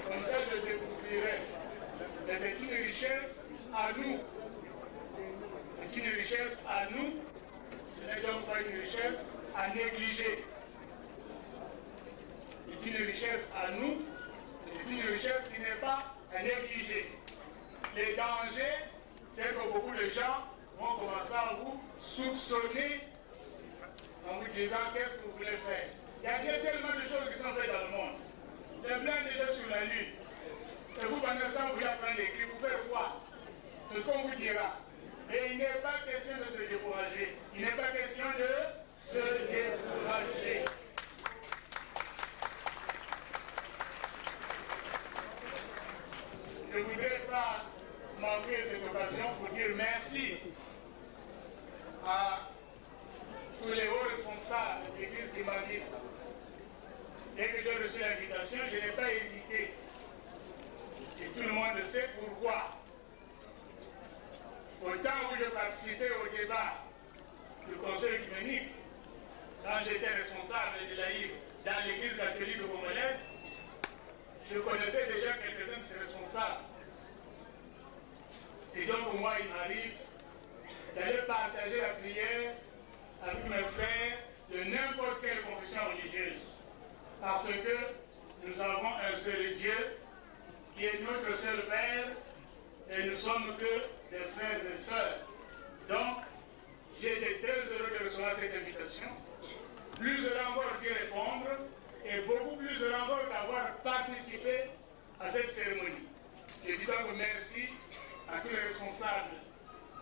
Comme ça, je découvrirai. Mais c'est une richesse à nous. C'est une richesse à nous. Ce n'est donc pas une richesse à négliger. C'est une richesse à nous. C'est une richesse qui n'est pas à négliger. Les dangers, c'est que beaucoup de gens vont commencer à vous soupçonner en vous disant qu'est-ce que vous voulez faire. Il y a tellement de choses qui sont faites dans le monde. Il y a plein de gens sur la lune. Et vous, pendant ça, vous voulez apprendre à écrire, vous faites quoi? C'est ce qu'on vous dira. Mais il n'est pas question de se décourager. Il n'est pas question de se décourager. Je ne voudrais pas manquer cette occasion pour dire merci à tous les hauts responsables de l'Église humaniste. Dès que j'ai reçu l'invitation, je n'ai pas hésité. Et tout le monde sait pourquoi. Au temps où je participais au débat du Conseil œcuménique, quand j'étais responsable de l'AIC dans l'Église catholique de Congolaise, je connaissais déjà quelques-uns de ces responsables. Et donc pour moi, il m'arrive d'aller partager la prière avec mes frères de n'importe quelle confession religieuse. Parce que nous avons un seul Dieu qui est notre seul Père et nous sommes que des frères et sœurs. Donc, cette invitation, plus je l'encore d'y répondre et beaucoup plus je l'encore d'avoir participé à cette cérémonie. Je dis donc merci à tous les responsables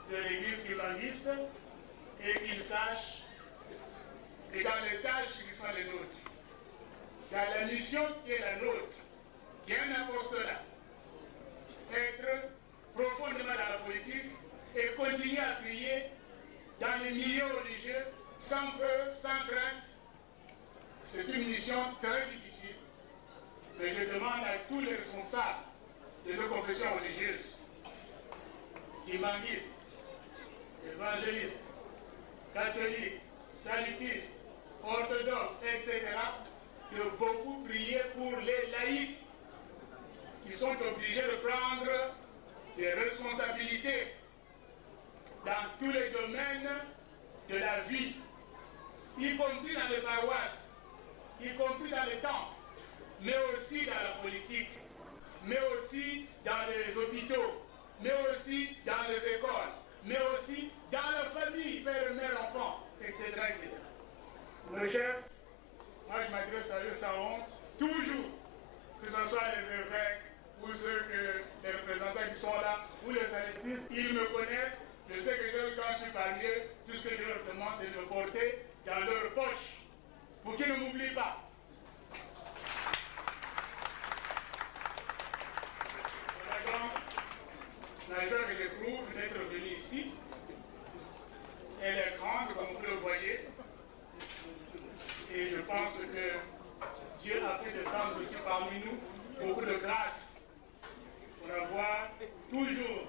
de l'église kimbanguiste et qu'ils sachent que dans les tâches qui sont les nôtres, dans la mission qui est la nôtre, qui est un apostolat, être profondément dans la politique et continuer à prier dans les milieux religieux sans peur, sans crainte. C'est une mission très difficile, mais je demande à tous les responsables de nos confessions religieuses, kimbanguistes, évangélistes, catholiques, salutistes, orthodoxes, etc., de beaucoup prier pour les laïcs qui sont obligés de prendre des responsabilités dans tous les domaines de la vie, y compris dans les paroisses, y compris dans les temples, mais aussi dans la politique, mais aussi dans les hôpitaux, mais aussi dans les écoles, mais aussi dans la famille, père, mère, enfant, etc. etc. Mes chefs, moi je m'adresse à eux sans honte, toujours, que ce soit les évêques ou les représentants qui sont là, ou les artistes, ils me connaissent, je sais que quand je suis parmi eux, tout ce que je leur demande, c'est de le porter dans leur poche, pour qu'ils ne m'oublient pas. Voilà donc la joie que j'éprouve d'être venu ici. Elle est grande, comme vous le voyez, et je pense que Dieu a fait descendre aussi parmi nous beaucoup de grâce pour avoir toujours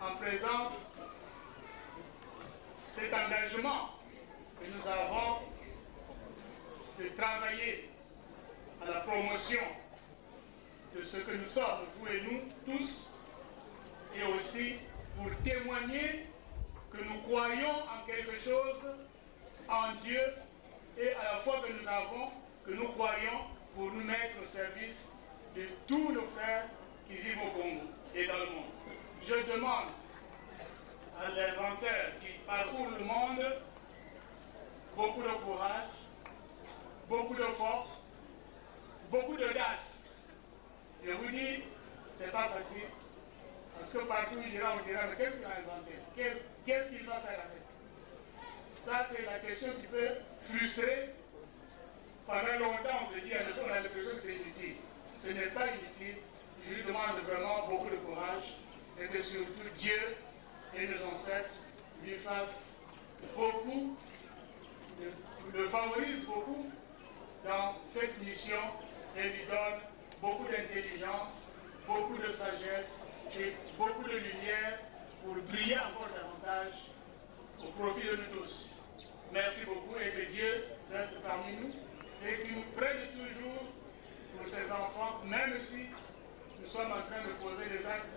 en présence cet engagement que nous avons de travailler à la promotion de ce que nous sommes, vous et nous tous, et aussi pour témoigner que nous croyons en quelque chose, en Dieu, et à la fois que nous croyons pour nous mettre au service de tous nos frères qui vivent au Congo et dans le monde. Je demande à l'inventeur qui parcourt le monde beaucoup de courage, beaucoup de force, beaucoup d'audace. Je vous dis, c'est pas facile, parce que partout il dira, on dira, mais qu'est-ce qu'il a inventé? Qu'est-ce qu'il va faire avec? Ça, c'est la question qui peut frustrer. Pendant longtemps, on se dit, on a l'impression que c'est inutile. Ce n'est pas inutile. Je lui demande vraiment beaucoup de courage et que surtout Dieu et nos ancêtres lui fassent beaucoup, le favorisent beaucoup dans cette mission et lui donne beaucoup d'intelligence, beaucoup de sagesse et beaucoup de lumière pour briller encore davantage au profit de nous tous. Merci beaucoup et que Dieu reste parmi nous et qu'il nous prenne toujours pour ses enfants, même si nous sommes en train de poser des actes,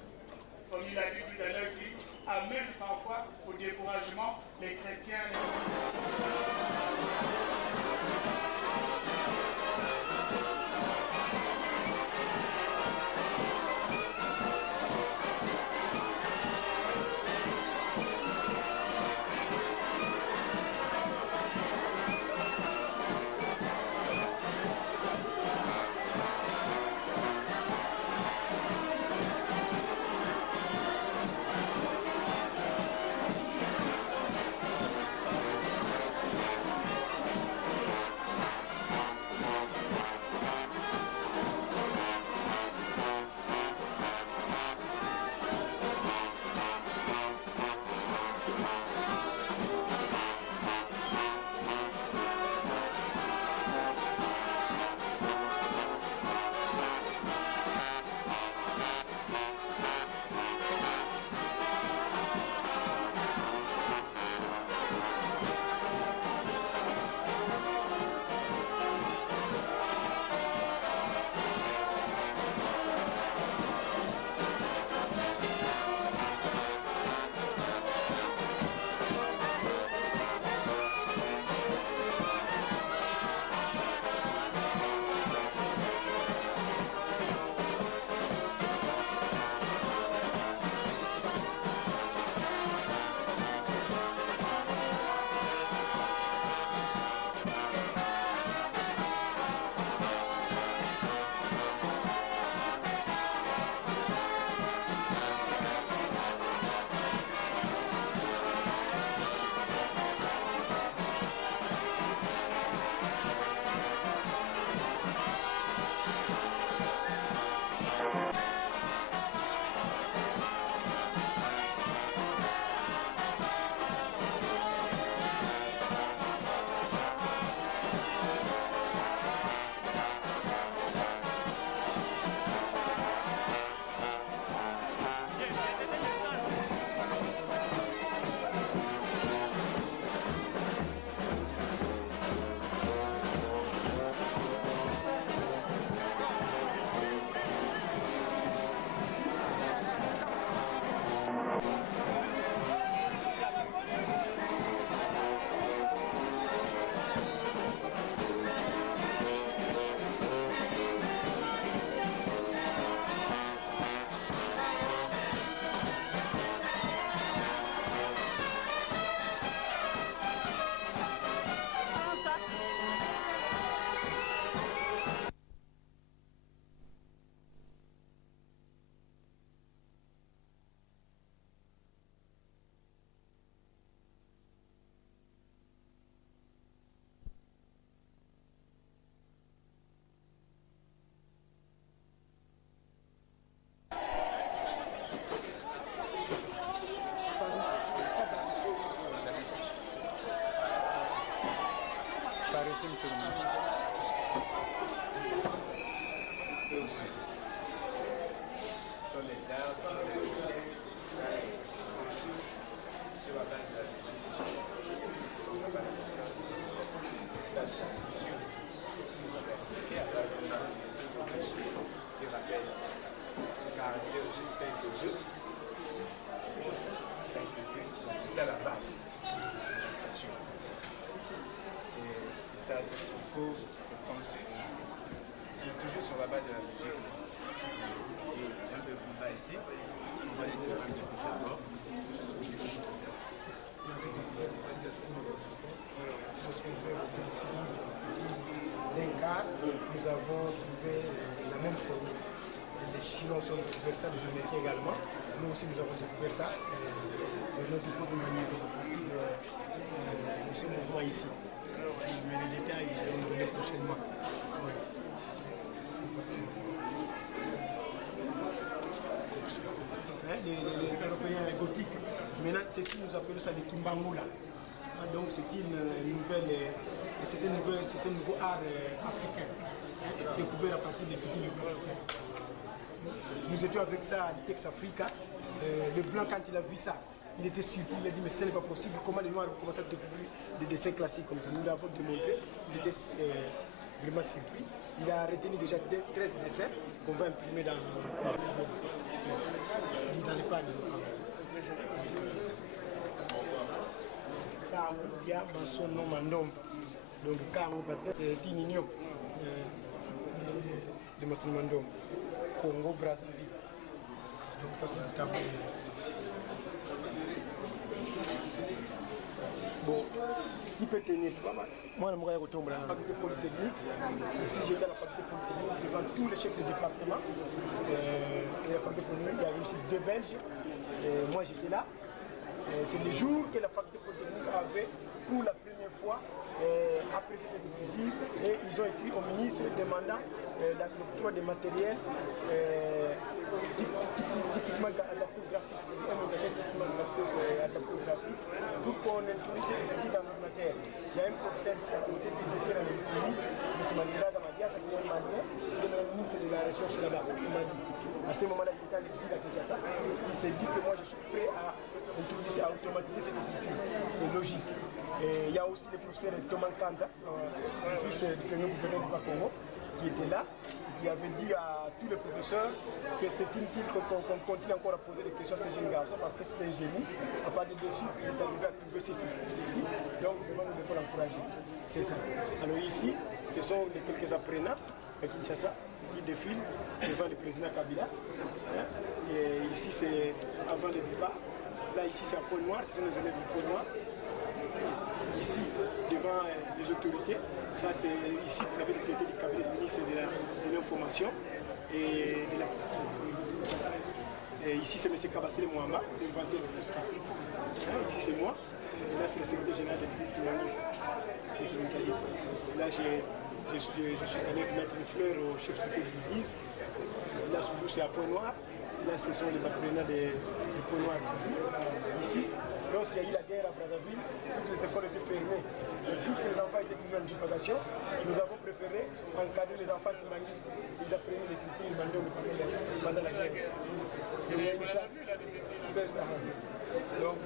comme il a dit tout à l'heure, qui amènent parfois au découragement les chrétiens. Monaco s'est conçu, c'est toujours sur la base de la logique. Et un peu plus bas ici, on voit les théorèmes de Pythagore. Nous avons trouvé la même formule. Les Chinois ont découvert ça, les Américains également. Nous aussi, nous avons découvert ça. Notre propre manière de ce mouvement ici. Mais les détails, nous seront donnés prochainement. Les Européens gothiques, maintenant, ceci, nous appelons ça des Kimbangula. Donc, c'est un nouveau art africain, découvert à partir des petits groupes africains. Nous étions avec ça à Tex Africa. Le blanc, quand il a vu ça, il était surpris, il a dit mais ce n'est pas possible, comment les noirs ont commencé à découvrir des dessins classiques comme ça. Nous l'avons démontré, il était vraiment surpris. Il a retenu déjà 13 dessins qu'on va imprimer dans les pages. Kaouya Bansono Mandom. Donc Kaou parce que c'est Tinignon de Bansono Mandom. Congo Brazzaville. Donc ça c'est le tableau. Bon, qui peut tenir? Moi, je suis retombé à la faculté polytechnique. Ici, j'étais à la faculté polytechnique devant tous les chefs de département. Et la faculté polytechnique, il y avait aussi 2 Belges. Et moi, j'étais là. C'est le jour que la faculté polytechnique avait, pour la première fois, apprécié cette écriture. Et ils ont écrit au ministre demandant l'octroi des matériels typiquement adapté au graphique. C'est un matériel typiquement adapté au graphique pour qu'on introduise cette écriture dans l'ordinateur. Il y a un professeur ici à côté qui était dans l'électronique, M. Mandela Gamadiasa, qui est un malien, qui est le ministre de la Recherche là-bas. Il m'a dit, à ce moment-là, il était en exil à Kinshasa. Il s'est dit que moi, je suis prêt à introduire, à automatiser cette écriture. C'est logique. Et il y a aussi le professeur Thomas Kanza, le fils du premier gouverneur du Bas-Congo, qui était là, qui avait dit à tous les professeurs que c'est inutile qu'on continue encore à poser des questions à ces jeunes garçons parce que c'est un génie. À part de dessus, il est arrivé à trouver ceci pour ceci. Donc vraiment, nous devons l'encourager. C'est ça. Alors ici, ce sont les quelques apprenants à Kinshasa qui défilent devant le président Kabila. Et ici, c'est avant le débat. Là, ici, c'est un point noir. Ce sont les élèves du point noir. Ici, devant les autorités, ça c'est ici vous avez l'autorité du cabinet du ministre de l'information et de la et ici c'est M. Kabassele Mouamba, l'inventeur de tout ça. Ici c'est moi, et là c'est le secrétaire général de l'Église qui m'enlise. Là je suis allé mettre une fleur au chef secrétaire de l'Église. Là toujours c'est à Point Noir. Là ce sont les apprenants des Point Noir. Ici, lorsqu'il y a eu la guerre à Brazzaville, toutes les écoles étaient fermées. Et puisque les enfants étaient toujours en propagation, nous avons préféré encadrer les enfants qui manquent. Ils apprenaient l'écriture pendant la guerre. C'est ça. Donc,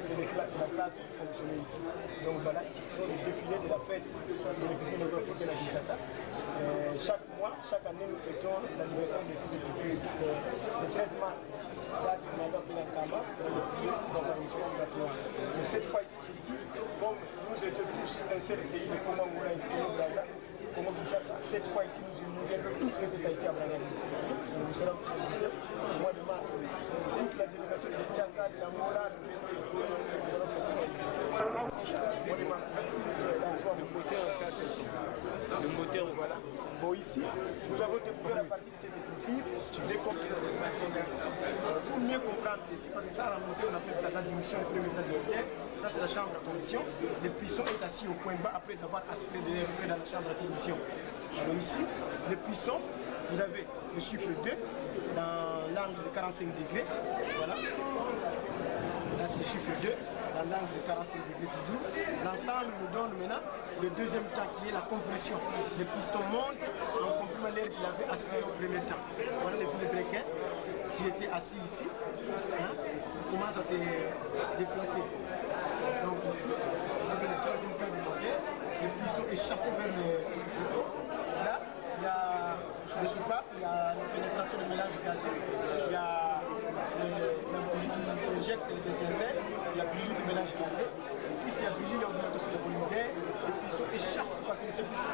c'est la classe qui fonctionnait ici. Donc voilà, ici ce sont les défilés de la fête de l'écriture négro-africaine à Kinshasa. Chaque mois, chaque année, nous fêtons l'anniversaire de cette écriture le 13 mars. Date du mandat de la Kama, dans le pays de la mission nationale. Mais cette fois ici, je dis, comme nous étions tous un seul pays, le Congo Angola et le Congo Braza, Congo Kinshasa, cette fois ici, nous viendrons tous fêter ça ici à Brazzaville. Nous serons au mois de mars. Toute la délégation de Kinshasa, de l'Angola, de le moteur, voilà. Bon, ici, nous avons découvert la partie de cette écriture, pour mieux comprendre ceci, parce que ça, à la montée, on appelle ça la diminution du premier temps de moteur. Ça, c'est la chambre à combustion. Le piston est assis au point bas après avoir aspiré de l'air frais dans la chambre à combustion. Alors ici, le piston, vous avez le chiffre 2 dans l'angle de 45 degrés. Voilà. Là, c'est le chiffre 2, dans l'angle de 45 degrés toujours. L'ensemble nous donne maintenant le deuxième temps qui est la compression. Le piston monte en comprimant l'air qu'il avait aspiré au premier temps. Voilà le Philippe Brequin qui était assis ici. Commence à se déplacer. Donc ici, vous avez le troisième temps du moteur. Le piston est chassé vers le haut. Là, il y a le soupape, il y a la pénétration du mélange gazé, il y a la bougie qui injecte les étincelles, il y a bouillie du mélange gazé. Puisqu'il y a bouillie, il y a augmentation de volume d'air, le piston est chassé parce qu'il ne sait plus si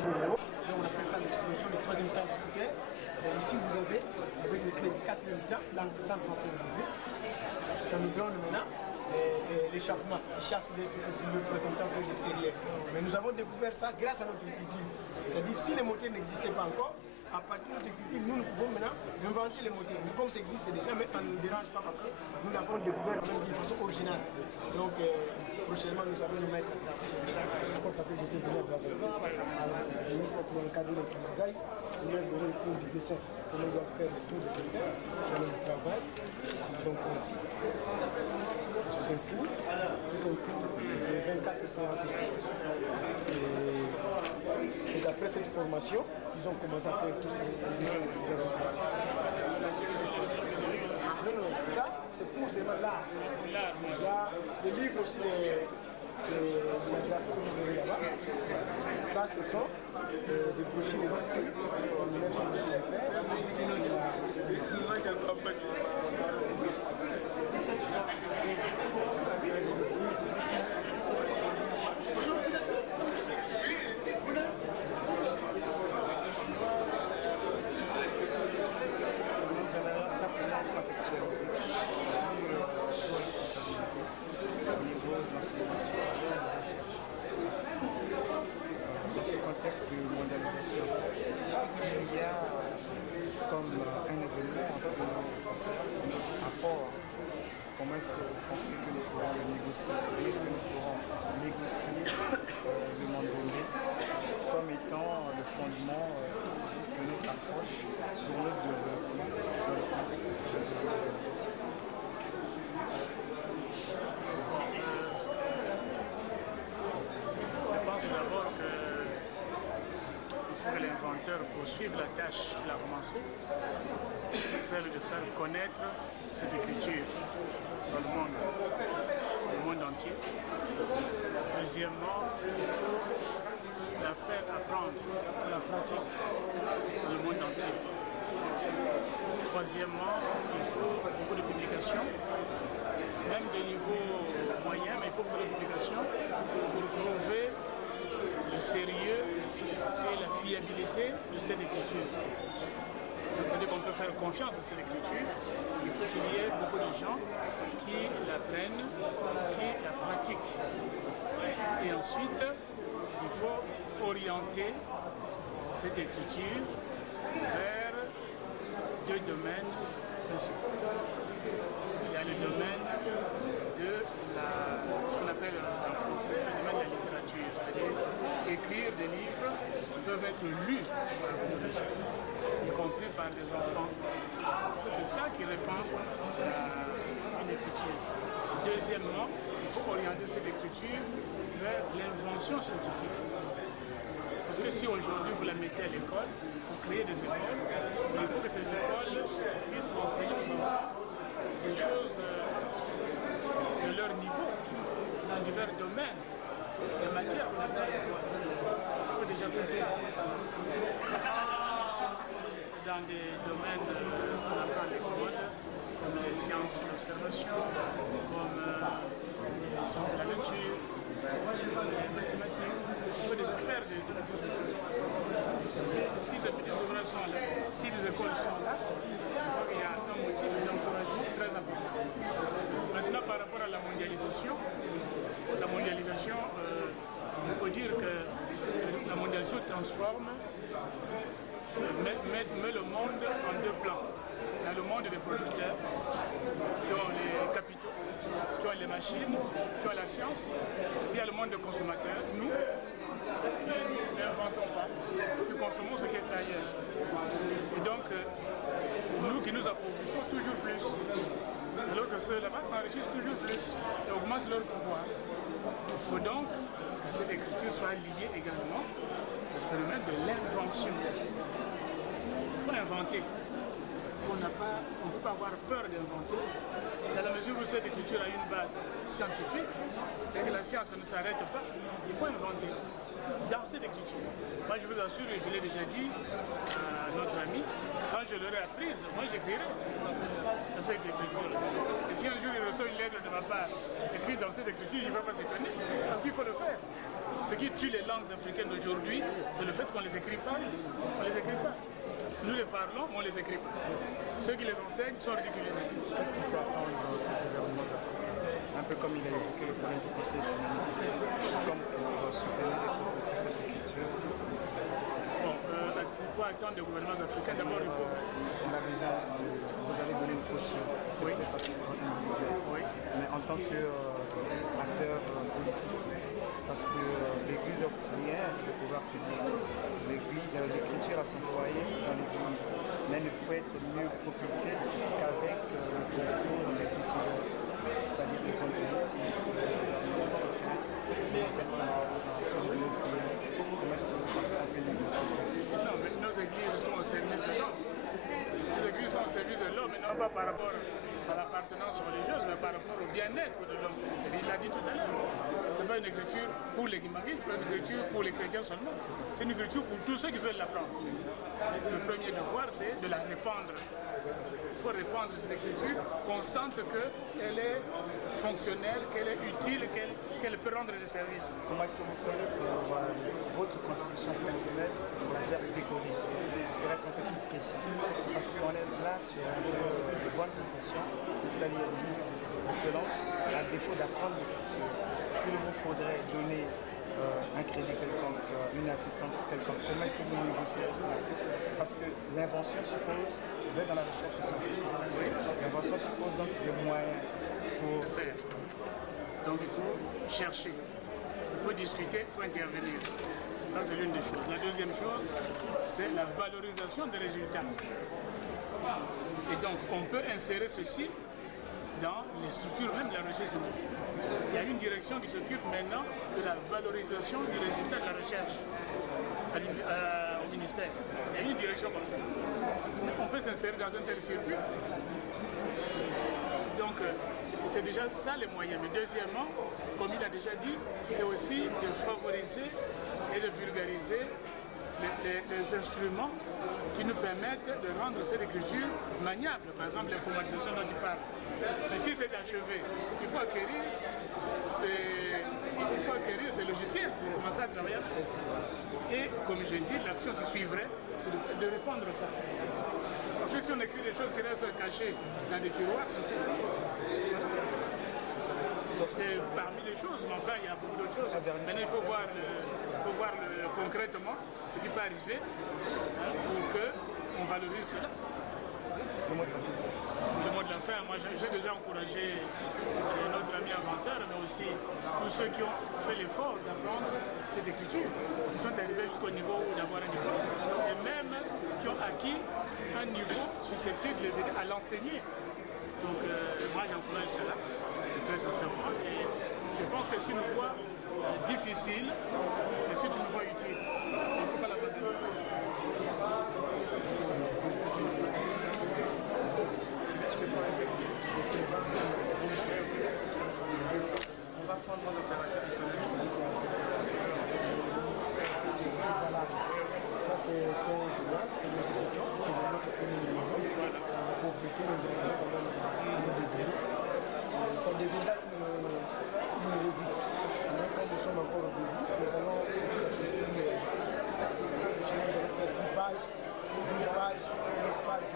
c'est numéro. Donc on appelle ça l'explosion du troisième temps computer. Ici vous avez, avec les clés du quatrième temps, dans 135 degrés, ça nous donne maintenant l'échappement, qui chasse le troisième temps vers l'extérieur. Mais nous avons découvert ça grâce à notre culture. C'est-à-dire si les moteurs n'existaient pas encore, à partir de notre culture, nous pouvons maintenant inventer les moteurs. Mais comme ça existe déjà, mais ça ne nous dérange pas parce que nous l'avons découvert même d'une façon originale. Donc prochainement nous allons nous mettre à travailler. Parce que j'étais venu dans le cadre de l'apprentissage, on a donné le cours du dessin. On doit faire le cours du dessin dans le travail. Donc aussi, c'est un cours de 24 séances aussi. Et d'après cette formation, ils ont commencé à faire tous ces dessins. Non, ça, c'est pour ces là. Il y a des livres aussi, les là-bas. Ça, ce sont des brochures de lecture. On met sur le téléphone. Dans ce contexte de mondialisation, il y a comme un événement en ce qui concerne notre rapport. Comment est-ce que vous pensez que nous pourrons le négocier? Comment est-ce que nous pourrons négocier le monde donné comme étant le fondement spécifique de notre approche pour notre développement dans le contexte de la mondialisation? Je pense d'abord qu'il faut que l'inventeur poursuive la tâche qu'il a commencée, celle de faire connaître cette écriture dans le monde entier. Deuxièmement, il faut la faire apprendre à la pratique dans le monde entier. Troisièmement, il faut beaucoup de publications, même de niveau moyen, mais il faut beaucoup de publications pour prouver le sérieux et la fiabilité de cette écriture. C'est-à-dire qu'on peut faire confiance à cette écriture, il faut qu'il y ait beaucoup de gens qui l'apprennent, qui la pratiquent. Et ensuite, il faut orienter cette écriture vers deux domaines principaux. Il y a le domaine de ce qu'on appelle en français le domaine de la littérature, c'est-à-dire écrire des livres qui peuvent être lus par beaucoup de gens, y compris par des enfants. C'est ça qui répand une écriture. Deuxièmement, il faut orienter cette écriture vers l'invention scientifique. Parce que si aujourd'hui vous la mettez à l'école, vous créez des écoles, il faut que ces écoles puissent enseigner aux enfants des choses de leur niveau, dans divers domaines, des matières qu'on apprend à l'école. Il faut déjà faire ça. Dans des domaines qu'on apprend à l'école, comme les sciences de l'observation, comme les sciences de la nature, les mathématiques. Il faut déjà faire des petits ouvrages. Si ces petits ouvrages sont là, si les écoles sont là, il y a un motif d'encouragement très important. Maintenant, par rapport à la mondialisation, il faut dire que la mondialisation transforme, met le monde en deux plans. Il y a le monde des producteurs qui ont les capitaux, qui ont les machines, qui ont la science. Il y a le monde des consommateurs, nous, qui n'inventons pas, qui consommons ce qui est fait ailleurs. Et donc, nous qui nous appauvrissons toujours plus, alors que ceux là-bas s'enrichissent toujours plus et augmentent leur pouvoir. Il faut donc que cette écriture soit liée également au phénomène de l'invention. Il faut inventer. On ne peut pas avoir peur d'inventer. Dans la mesure où cette écriture a une base scientifique, c'est que la science ne s'arrête pas. Il faut inventer dans cette écriture. Moi, je vous assure, et je l'ai déjà dit à notre ami, quand je l'aurai apprise, moi j'écrirai dans cette écriture. Et si un jour il reçoit une lettre de ma part écrite dans cette écriture, il ne va pas s'étonner, parce qu'il faut le faire. Ce qui tue les langues africaines d'aujourd'hui, c'est le fait qu'on ne les écrit pas. On les écrit pas. Nous les parlons, mais on ne les écrit pas. Ceux qui les enseignent sont ridiculisés. Qu'est-ce qu'il faut attendre au gouvernement africain? Un peu comme il a évoqué le problème du Conseil économique, comme pour soutenir les processus d'écriture. Bon, quoi attendre des gouvernements africains? D'abord, il faut... On a déjà, vous avez donné une caution, c'est Oui. fait par individuel. Oui. Mais en tant qu'acteur politique, parce que l'Église auxiliaire du pouvoir public, l'écriture a son foyer dans l'Église, mais ne peut être mieux propulsée qu'avec le concours des décideurs, c'est-à-dire des hommes politiques, comment est-ce que vous pensez qu'on peut négocier ça? Non, mais nos églises sont au service de l'homme. Nos églises sont au service de l'homme, et non pas par rapport à l'appartenance religieuse, mais par rapport au bien-être de l'homme. Il l'a dit tout à l'heure. Ce n'est pas une écriture pour les guimaristes, ce n'est pas une écriture pour les chrétiens seulement. C'est une écriture pour tous ceux qui veulent l'apprendre. Le premier devoir, c'est de la répandre. Il faut répandre cette écriture, qu'on sente qu'elle est fonctionnelle, qu'elle est utile, qu'elle peut rendre des services. Comment est-ce que vous ferez pour votre contribution personnelle pour la faire décoller, pour être un peu plus précis? Parce qu'on est là sur de bonnes intentions, c'est-à-dire l'excellence, à défaut d'apprendre l'écriture. S'il vous faudrait donner un crédit quelconque, une assistance quelconque, comment est-ce que vous négociez cela? Parce que l'invention suppose, vous êtes dans la recherche scientifique, l'invention suppose donc des moyens pour... Donc il faut chercher, il faut discuter, il faut intervenir. Ça c'est l'une des choses. La deuxième chose, c'est la valorisation des résultats. Et donc on peut insérer ceci dans les structures même de la recherche scientifique. Il y a une direction qui s'occupe maintenant de la valorisation du résultat de la recherche au ministère. Il y a une direction comme ça. On peut s'insérer dans un tel circuit. Donc, c'est déjà ça les moyens. Mais deuxièmement, comme il a déjà dit, c'est aussi de favoriser et de vulgariser les instruments qui nous permettent de rendre cette écriture maniable. Par exemple, l'informatisation dont il parle. Mais si c'est achevé, il faut acquérir ces logiciels pour commencer à travailler. Et comme je dis, l'action qui suivrait, c'est de répandre ça. Parce que si on écrit des choses qui restent cachées dans des tiroirs, ça fait. C'est parmi les choses, mais enfin il y a beaucoup d'autres choses. Maintenant il faut voir, concrètement ce qui peut arriver pour qu'on valorise cela. Le mot de la fin, moi j'ai déjà encouragé notre ami inventeur, mais aussi tous ceux qui ont fait l'effort d'apprendre cette écriture, qui sont arrivés jusqu'au niveau d'avoir un diplôme, et même qui ont acquis un niveau susceptible de les aider à l'enseigner. Donc moi j'encourage cela, très sincèrement, et je pense que c'est une voie difficile, mais c'est une voie utile. Il ne faut pas l'abandonner. On va prendre un opérateur économique. Ça, c'est Julien, c'est notre premier numéro. La pauvreté, ça deviendra une revue. Quand nous sommes encore au début, nous allons faire 10 pages, 12 pages, 5 pages.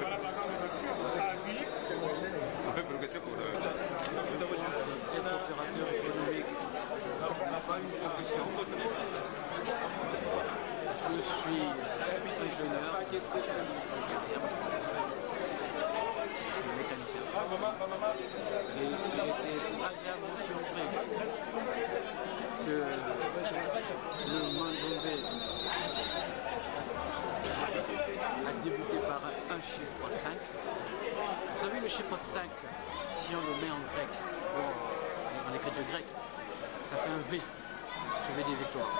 Voilà par exemple les actions à appuyer. On peut progresser pour Être opérateur économique n'a pas une profession. Je suis ingénieur, je suis mécanicien. Et j'ai été agréablement surpris que le Mandongbe a débuté par un chiffre 5. Vous savez, le chiffre 5, si on le met en grec, en écriture grecque, ça fait un V, qui veut dire victoire.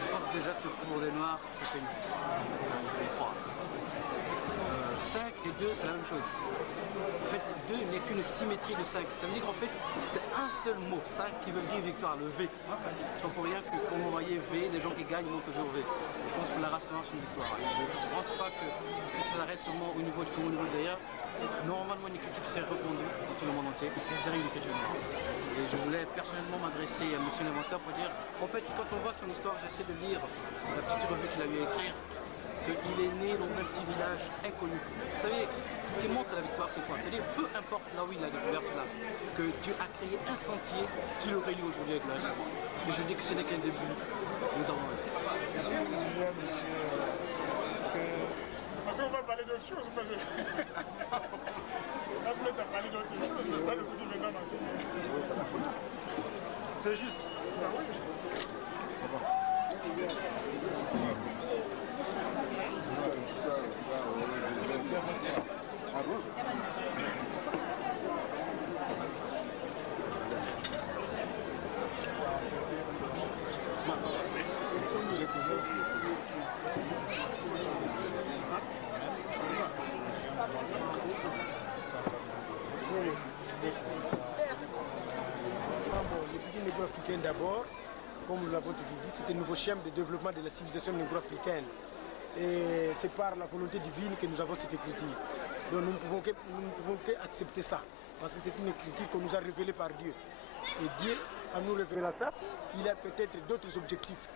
Je pense déjà que pour les Noirs, ça fait une victoire. Il fait 3. 5 et 2, c'est la même chose. En fait, 2 n'est qu'une symétrie de 5. Ça veut dire qu'en fait, c'est un seul mot, 5, qui veut dire victoire, le V. C'est pas pour rien que quand vous voyez V, les gens qui gagnent montent toujours V. Je pense que la race noire, c'est une victoire. Et je ne pense pas que ça s'arrête seulement au niveau du Congo, au niveau zaïre. c'est normalement une écriture qui s'est répandue dans tout le monde entier, et c'est une écriture noire. Et je voulais personnellement m'adresser à monsieur l'inventeur pour dire, en fait, quand on voit son histoire, j'essaie de lire la petite revue qu'il a eu à écrire, qu'il est né dans un petit village inconnu. Vous savez, ce qui montre la victoire, c'est quoi? C'est-à-dire, peu importe là où il a découvert cela, que Dieu a créé un sentier qu'il aurait eu aujourd'hui avec le reste. Et je dis que ce n'est qu'un début. Nous avons Est-ce que vous disiez à monsieur que... Parce qu'on va parler d'autre chose. Là, vous êtes à parler d'autre chose, mais pas de ce qui vient d'enseigner. C'est juste. Ah oui. L'équité négro-africaine d'abord, comme nous l'avons toujours dit, c'est un nouveau schéma de développement de la civilisation négro-africaine. Et c'est par la volonté divine que nous avons cette écriture. Donc nous ne pouvons qu'accepter ça, parce que c'est une écriture qu'on nous a révélée par Dieu. Et Dieu, en nous révélant ça, il a peut-être d'autres objectifs.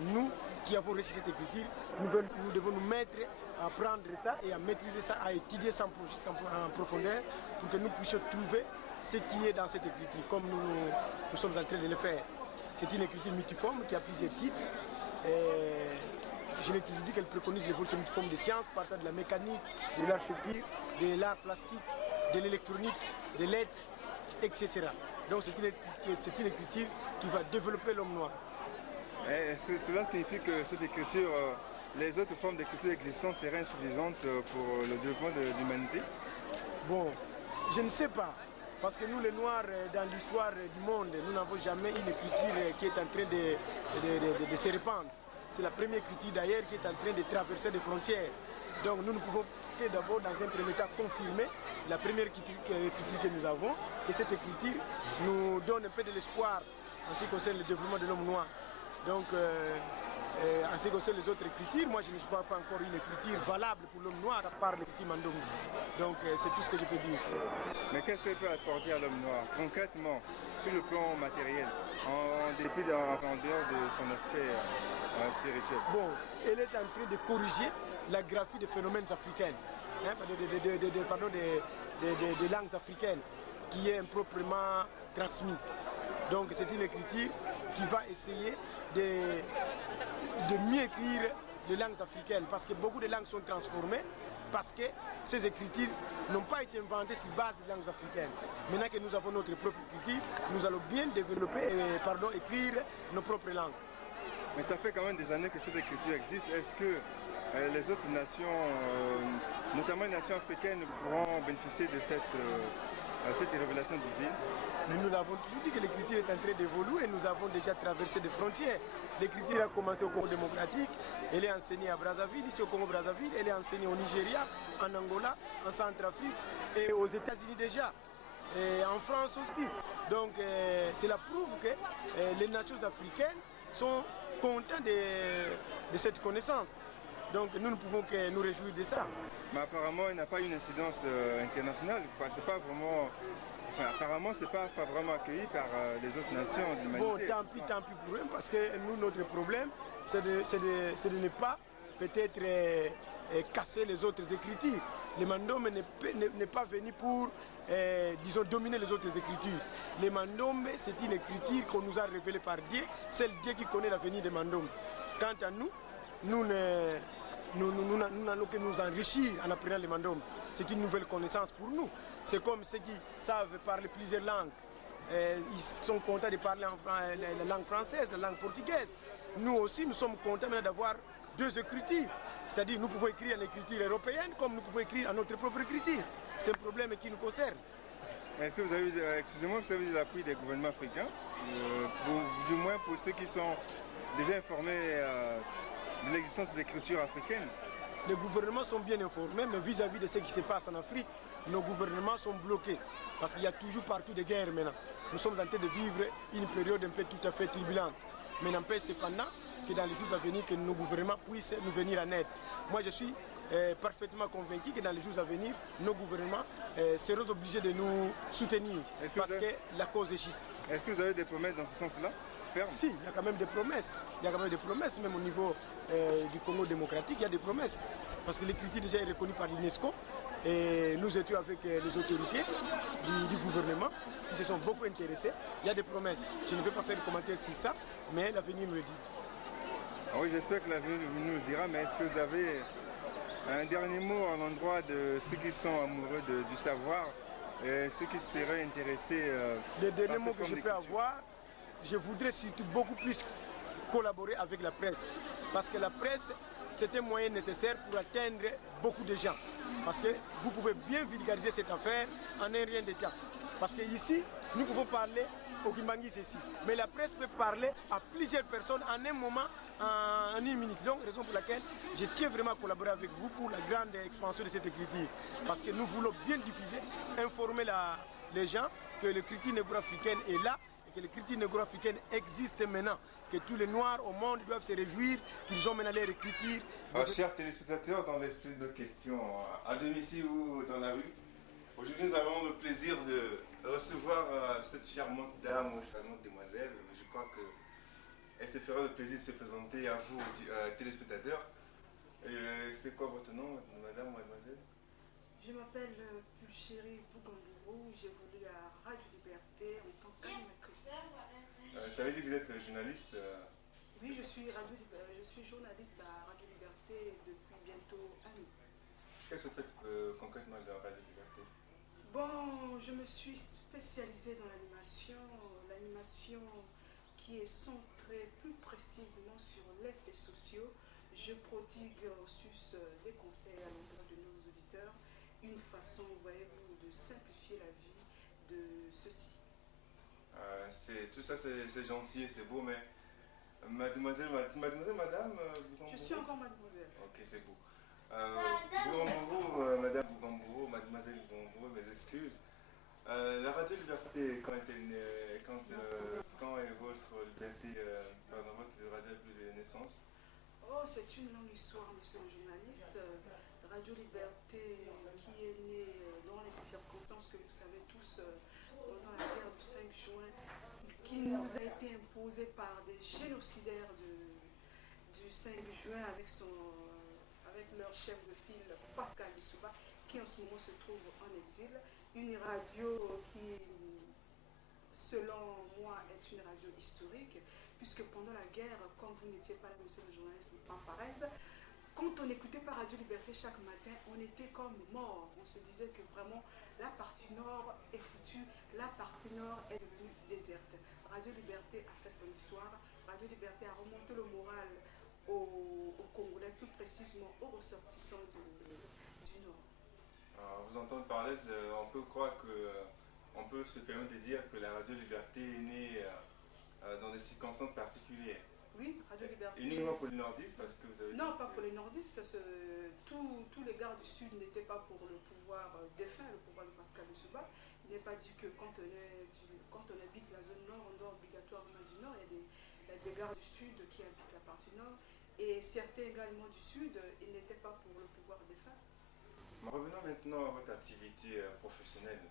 Nous qui avons reçu cette écriture, nous devons nous mettre à apprendre ça et à maîtriser ça, à étudier ça en profondeur pour que nous puissions trouver ce qui est dans cette écriture, comme nous sommes en train de le faire. C'est une écriture multiforme qui a plusieurs titres. Je l'ai toujours dit qu'elle préconise l'évolution multiforme des sciences, partant de la mécanique, de l'architecture, de l'art plastique, de l'électronique, des lettres, etc. Donc c'est une écriture qui va développer l'homme noir. Et cela signifie que cette écriture, les autres formes d'écriture existantes seraient insuffisantes pour le développement de l'humanité? Bon, je ne sais pas. Parce que nous, les Noirs, dans l'histoire du monde, nous n'avons jamais une écriture qui est en train de se répandre. C'est la première écriture d'ailleurs qui est en train de traverser des frontières. Donc nous ne pouvons que d'abord, dans un premier temps, confirmer la première écriture que nous avons. Et cette écriture nous donne un peu de l'espoir en ce qui concerne le développement de l'homme noir. Donc, en ce qui concerne les autres écritures, moi je ne vois pas encore une écriture valable pour l'homme noir à part l'écriture Mandongo. Donc c'est tout ce que je peux dire. Mais qu'est-ce qu'elle peut apporter à l'homme noir concrètement, sur le plan matériel, en dehors de son aspect spirituel? Bon, elle est en train de corriger la graphie des phénomènes africains, hein, des langues africaines, qui est improprement transmise. Donc c'est une écriture qui va essayer de mieux écrire les langues africaines, parce que beaucoup de langues sont transformées, parce que ces écritures n'ont pas été inventées sur base des langues africaines. Maintenant que nous avons notre propre écriture, nous allons bien développer, écrire nos propres langues. Mais ça fait quand même des années que cette écriture existe. Est-ce que les autres nations, notamment les nations africaines, pourront bénéficier de cette révélation divine? Mais nous l'avons toujours dit que l'écriture est en train d'évoluer. Nous avons déjà traversé des frontières. L'écriture a commencé au Congo démocratique, elle est enseignée à Brazzaville, ici au Congo-Brazzaville, elle est enseignée au Nigeria, en Angola, en Centrafrique et aux États-Unis déjà, et en France aussi. Donc cela prouve que les nations africaines sont contentes de cette connaissance. Donc nous ne pouvons que nous réjouir de ça. Mais apparemment, il n'a pas une incidence internationale. C'est pas vraiment... Enfin, apparemment, ce n'est pas vraiment accueilli par les autres nations de l'humanité. Bon, tant pis pour eux, parce que nous, notre problème, c'est de ne pas peut-être casser les autres écritures. Le Mandom n'est pas venu pour, disons, dominer les autres écritures. Le Mandom, c'est une écriture qu'on nous a révélée par Dieu. C'est le Dieu qui connaît l'avenir des Mandom. Quant à nous n'allons que nous enrichir en apprenant les Mandom. C'est une nouvelle connaissance pour nous. C'est comme ceux qui savent parler plusieurs langues. Ils sont contents de parler la langue française, la langue portugaise. Nous aussi, nous sommes contents maintenant d'avoir deux écritures. C'est-à-dire nous pouvons écrire en écriture européenne comme nous pouvons écrire en notre propre écriture. C'est un problème qui nous concerne. Est-ce que vous avez, excusez-moi, vous avez eu l'appui des gouvernements africains, du moins pour ceux qui sont déjà informés de l'existence des écritures africaines? Les gouvernements sont bien informés, mais vis-à-vis de ce qui se passe en Afrique, nos gouvernements sont bloqués. Parce qu'il y a toujours partout des guerres maintenant. Nous sommes en train de vivre une période un peu tout à fait turbulente. Mais n'empêche cependant que dans les jours à venir, que nos gouvernements puissent nous venir en aide. Moi, je suis parfaitement convaincu que dans les jours à venir, nos gouvernements seront obligés de nous soutenir parce que la cause est juste. Est-ce que vous avez des promesses dans ce sens-là? Si, il y a quand même des promesses. Il y a quand même des promesses, même au niveau du Congo démocratique, il y a des promesses. Parce que l'écriture déjà est reconnue par l'UNESCO. Et nous étions avec les autorités du gouvernement qui se sont beaucoup intéressés. Il y a des promesses. Je ne vais pas faire de commentaires sur ça, mais l'avenir me le dit. Ah oui, j'espère que l'avenir nous le dira, mais est-ce que vous avez un dernier mot à l'endroit de ceux qui sont amoureux du savoir et ceux qui seraient intéressés le dernier mot que je peux avoir, je voudrais surtout beaucoup plus collaborer avec la presse. Parce que la presse, c'est un moyen nécessaire pour atteindre beaucoup de gens. Parce que vous pouvez bien vulgariser cette affaire en un rien de temps. Parce qu'ici, nous pouvons parler au Kimbangis ici. Mais la presse peut parler à plusieurs personnes en un moment, en une minute. Donc, raison pour laquelle je tiens vraiment à collaborer avec vous pour la grande expansion de cette écriture. Parce que nous voulons bien diffuser, informer les gens que l'écriture négro-africaine est là et que l'écriture négro-africaine existe maintenant. Que tous les Noirs au monde doivent se réjouir qu'ils ont maintenant leur écriture. Chers téléspectateurs, dans l'esprit de nos questions, à domicile ou dans la rue, aujourd'hui nous avons le plaisir de recevoir cette charmante dame ou charmante demoiselle. Je crois qu'elle se fera le plaisir de se présenter à vous, téléspectateurs. C'est quoi votre nom, madame ou mademoiselle? Je m'appelle Pulchérie Bougambourou, j'évolue à Radio Liberté en tant qu'animatrice. Ça veut dire que vous êtes journaliste? Oui, je suis journaliste à Radio Liberté depuis bientôt un an. Qu'est-ce que vous faites concrètement dans Radio Liberté? Bon, je me suis spécialisée dans l'animation qui est centrée plus précisément sur les faits sociaux. Je prodigue aussi des conseils à l'endroit de nos auditeurs, une façon, voyez-vous, de simplifier la vie de ceux-ci. Tout ça c'est gentil et c'est beau, mais mademoiselle, madame je suis encore mademoiselle. Ok, c'est beau. Bougambourou, madame Bougambourou, mademoiselle Bougambourou, mes excuses. La Radio Liberté, quand est votre liberté, pardon, votre radio de naissance? Oh, c'est une longue histoire, monsieur le journaliste. Radio Liberté qui est née dans les circonstances que vous savez tous pendant la guerre du 5 juin, qui nous a été imposée par des génocidaires du 5 juin avec leur chef de file Pascal Bissouba, qui en ce moment se trouve en exil. Une radio qui, selon moi, est une radio historique, puisque pendant la guerre, comme vous n'étiez pas là, monsieur le journaliste, pas pareil, quand on écoutait par Radio Liberté chaque matin, on était comme mort. On se disait que vraiment la partie nord est foutue, la partie nord est devenue déserte. Radio Liberté a fait son histoire. Radio Liberté a remonté le moral aux Congolais, plus précisément aux ressortissants du Nord. Vous entendez parler, on peut croire on peut se permettre de dire que la Radio Liberté est née dans des circonstances particulières. Oui, Radio Liberté. Uniquement pour les nordistes, parce que vous avez... Non, pas pour les nordistes. Tous les gars du Sud n'étaient pas pour le pouvoir défunt, le pouvoir de Pascal Bissouba. Il n'est pas dit que quand on habite la zone nord, on doit obligatoirement du nord. Il y a des gars du Sud qui habitent la partie nord. Et certains également du Sud, ils n'étaient pas pour le pouvoir défunt. Revenons maintenant à votre activité professionnelle.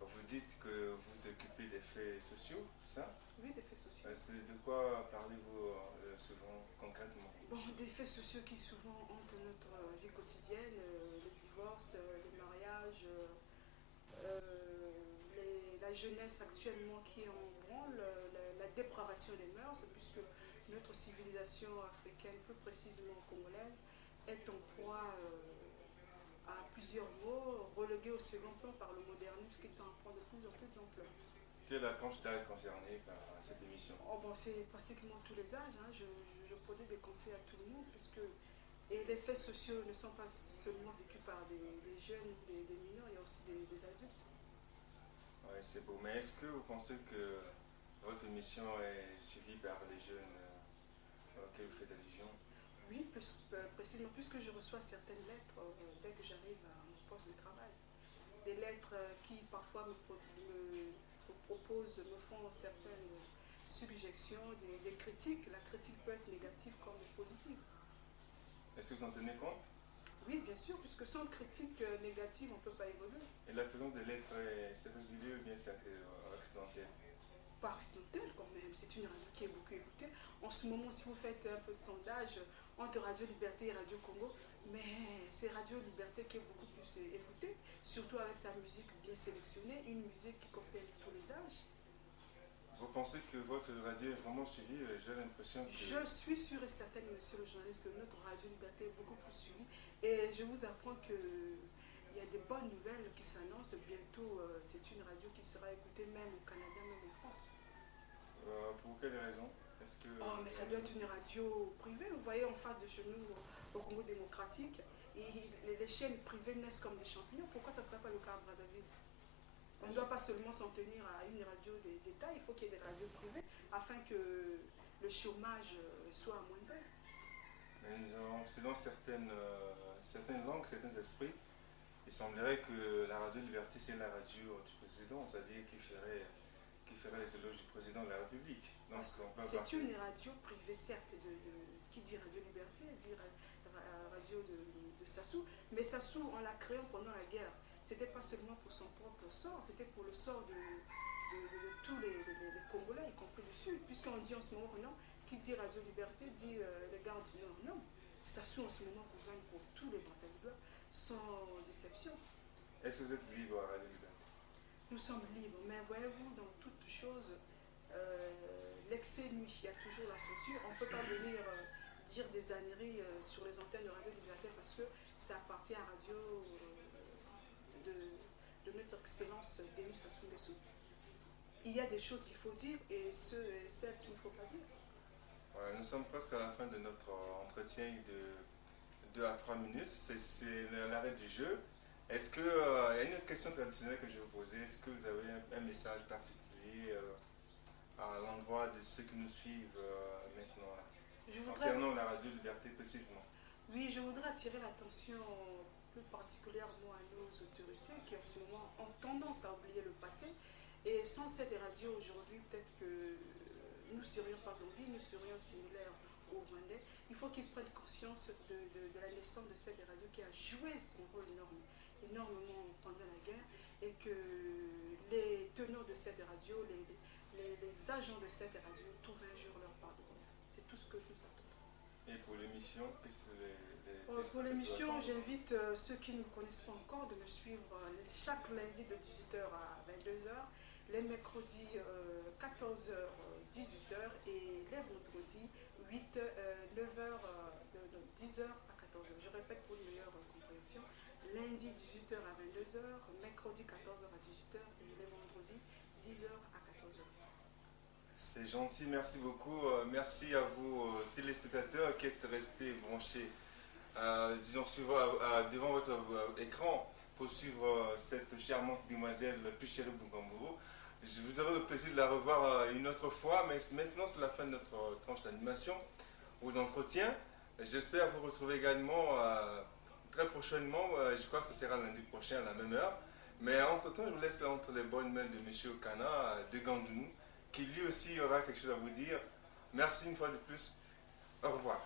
Vous dites que vous occupez des faits sociaux, c'est ça? Oui, des faits sociaux. De quoi parlez-vous souvent, concrètement? Bon, des faits sociaux qui souvent hantent notre vie quotidienne, les divorces, les mariages, la jeunesse actuellement qui est en branle, la dépravation des mœurs, puisque notre civilisation africaine, plus précisément congolaise, est en proie à plusieurs maux, reléguée au second plan par le modernisme qui est en prend de plus en plus d'ampleur. Quelle est la tranche d'âge concernée par cette émission? C'est pratiquement tous les âges. Je prodigue des conseils à tout le monde, et les faits sociaux ne sont pas seulement vécus par des jeunes, des mineurs, il y a aussi des adultes. Oui, c'est beau. Mais est-ce que vous pensez que votre émission est suivie par les jeunes auxquels vous faites allusion? Oui, précisément, puisque je reçois certaines lettres dès que j'arrive à mon poste de travail. Des lettres qui parfois me font certaines suggestions, des critiques. La critique peut être négative comme positive. Est-ce que vous en tenez compte? Oui, bien sûr, puisque sans critique négative, on ne peut pas évoluer. Et l'alternance de lettres, c'est régulier ou bien c'est accidentel? Pas accidentel quand même, c'est une radio qui est beaucoup écoutée. En ce moment, si vous faites un peu de sondage entre Radio Liberté et Radio Congo, mais c'est Radio Liberté qui est beaucoup plus écoutée, surtout avec sa musique bien sélectionnée, une musique qui concerne tous les âges. Vous pensez que votre radio est vraiment suivie? J'ai l'impression que... Je suis sûre et certaine, monsieur le journaliste, que notre Radio Liberté est beaucoup plus suivie. Et je vous apprends qu'il y a des bonnes nouvelles qui s'annoncent. Bientôt, c'est une radio qui sera écoutée même au Canada, même en France. Pour quelle raison? Oh, mais ça doit être une radio privée. Vous voyez, en face de chez nous, au Congo démocratique, et les chaînes privées naissent comme des champignons. Pourquoi ça ne serait pas le cas à Brazzaville? On ne doit pas seulement s'en tenir à une radio d'État, il faut qu'il y ait des radios privées afin que le chômage soit amoindri. Selon certaines langues, certains esprits, il semblerait que la radio Liberté, c'est la radio du président, c'est-à-dire qui ferait les éloges du président de la République. C'est une radio privée, certes, qui dit Radio Liberté, dit radio de Sassou, mais Sassou, en la créant pendant la guerre, c'était pas seulement pour son propre sort, c'était pour le sort de tous les Congolais, y compris du Sud, puisqu'on dit en ce moment, non, qui dit Radio Liberté dit les gardes du Nord, non. Sassou en ce moment gouverne pour tous les Brazzavillois, sans exception. Est-ce que vous êtes libre à Radio Liberté? Nous sommes libres, mais voyez-vous, dans toute chose, l'excès nuit, il y a toujours la censure. On ne peut pas venir dire des âneries sur les antennes de Radio Liberté parce que ça appartient à Radio de notre excellence Denis Sassou Nguesso. Il y a des choses qu'il faut dire et celles qu'il ne faut pas dire. Ouais, nous sommes presque à la fin de notre entretien de 2 à 3 minutes. C'est l'arrêt du jeu. Est-ce que, il y a une question traditionnelle que je vais vous poser. Est-ce que vous avez un message particulier à l'endroit de ceux qui nous suivent maintenant, concernant la Radio Liberté précisément? Oui, je voudrais attirer l'attention plus particulièrement à nos autorités qui en ce moment ont tendance à oublier le passé. Et sans cette radio aujourd'hui, peut-être que nous ne serions pas en vie, nous serions similaires aux Rwandais. Il faut qu'ils prennent conscience de la naissance de cette radio qui a joué son rôle énormément pendant la guerre et que les tenants de cette radio, les agents de cette radio trouvent un jour leur part de bonheur. C'est tout ce que nous attendons. Et pour l'émission, pour l'émission, j'invite ceux qui ne me connaissent pas encore de me suivre chaque lundi de 18h à 22h, les mercredis 14h, 18h et les vendredis 9h, 10h à 14h. Je répète pour une meilleure compréhension. Lundi 18h à 22h, mercredi 14h à 18h et les vendredis 10h à 14h. C'est gentil, merci beaucoup. Merci à vous téléspectateurs qui êtes restés branchés devant votre écran pour suivre cette charmante demoiselle Pichéré Bungamburu. Vous aurez le plaisir de la revoir une autre fois, mais maintenant c'est la fin de notre tranche d'animation ou d'entretien. J'espère vous retrouver également très prochainement. Je crois que ce sera lundi prochain à la même heure. Mais entre-temps, je vous laisse entre les bonnes mains de M. Okana de Gandounou, qui lui aussi aura quelque chose à vous dire. Merci une fois de plus. Au revoir.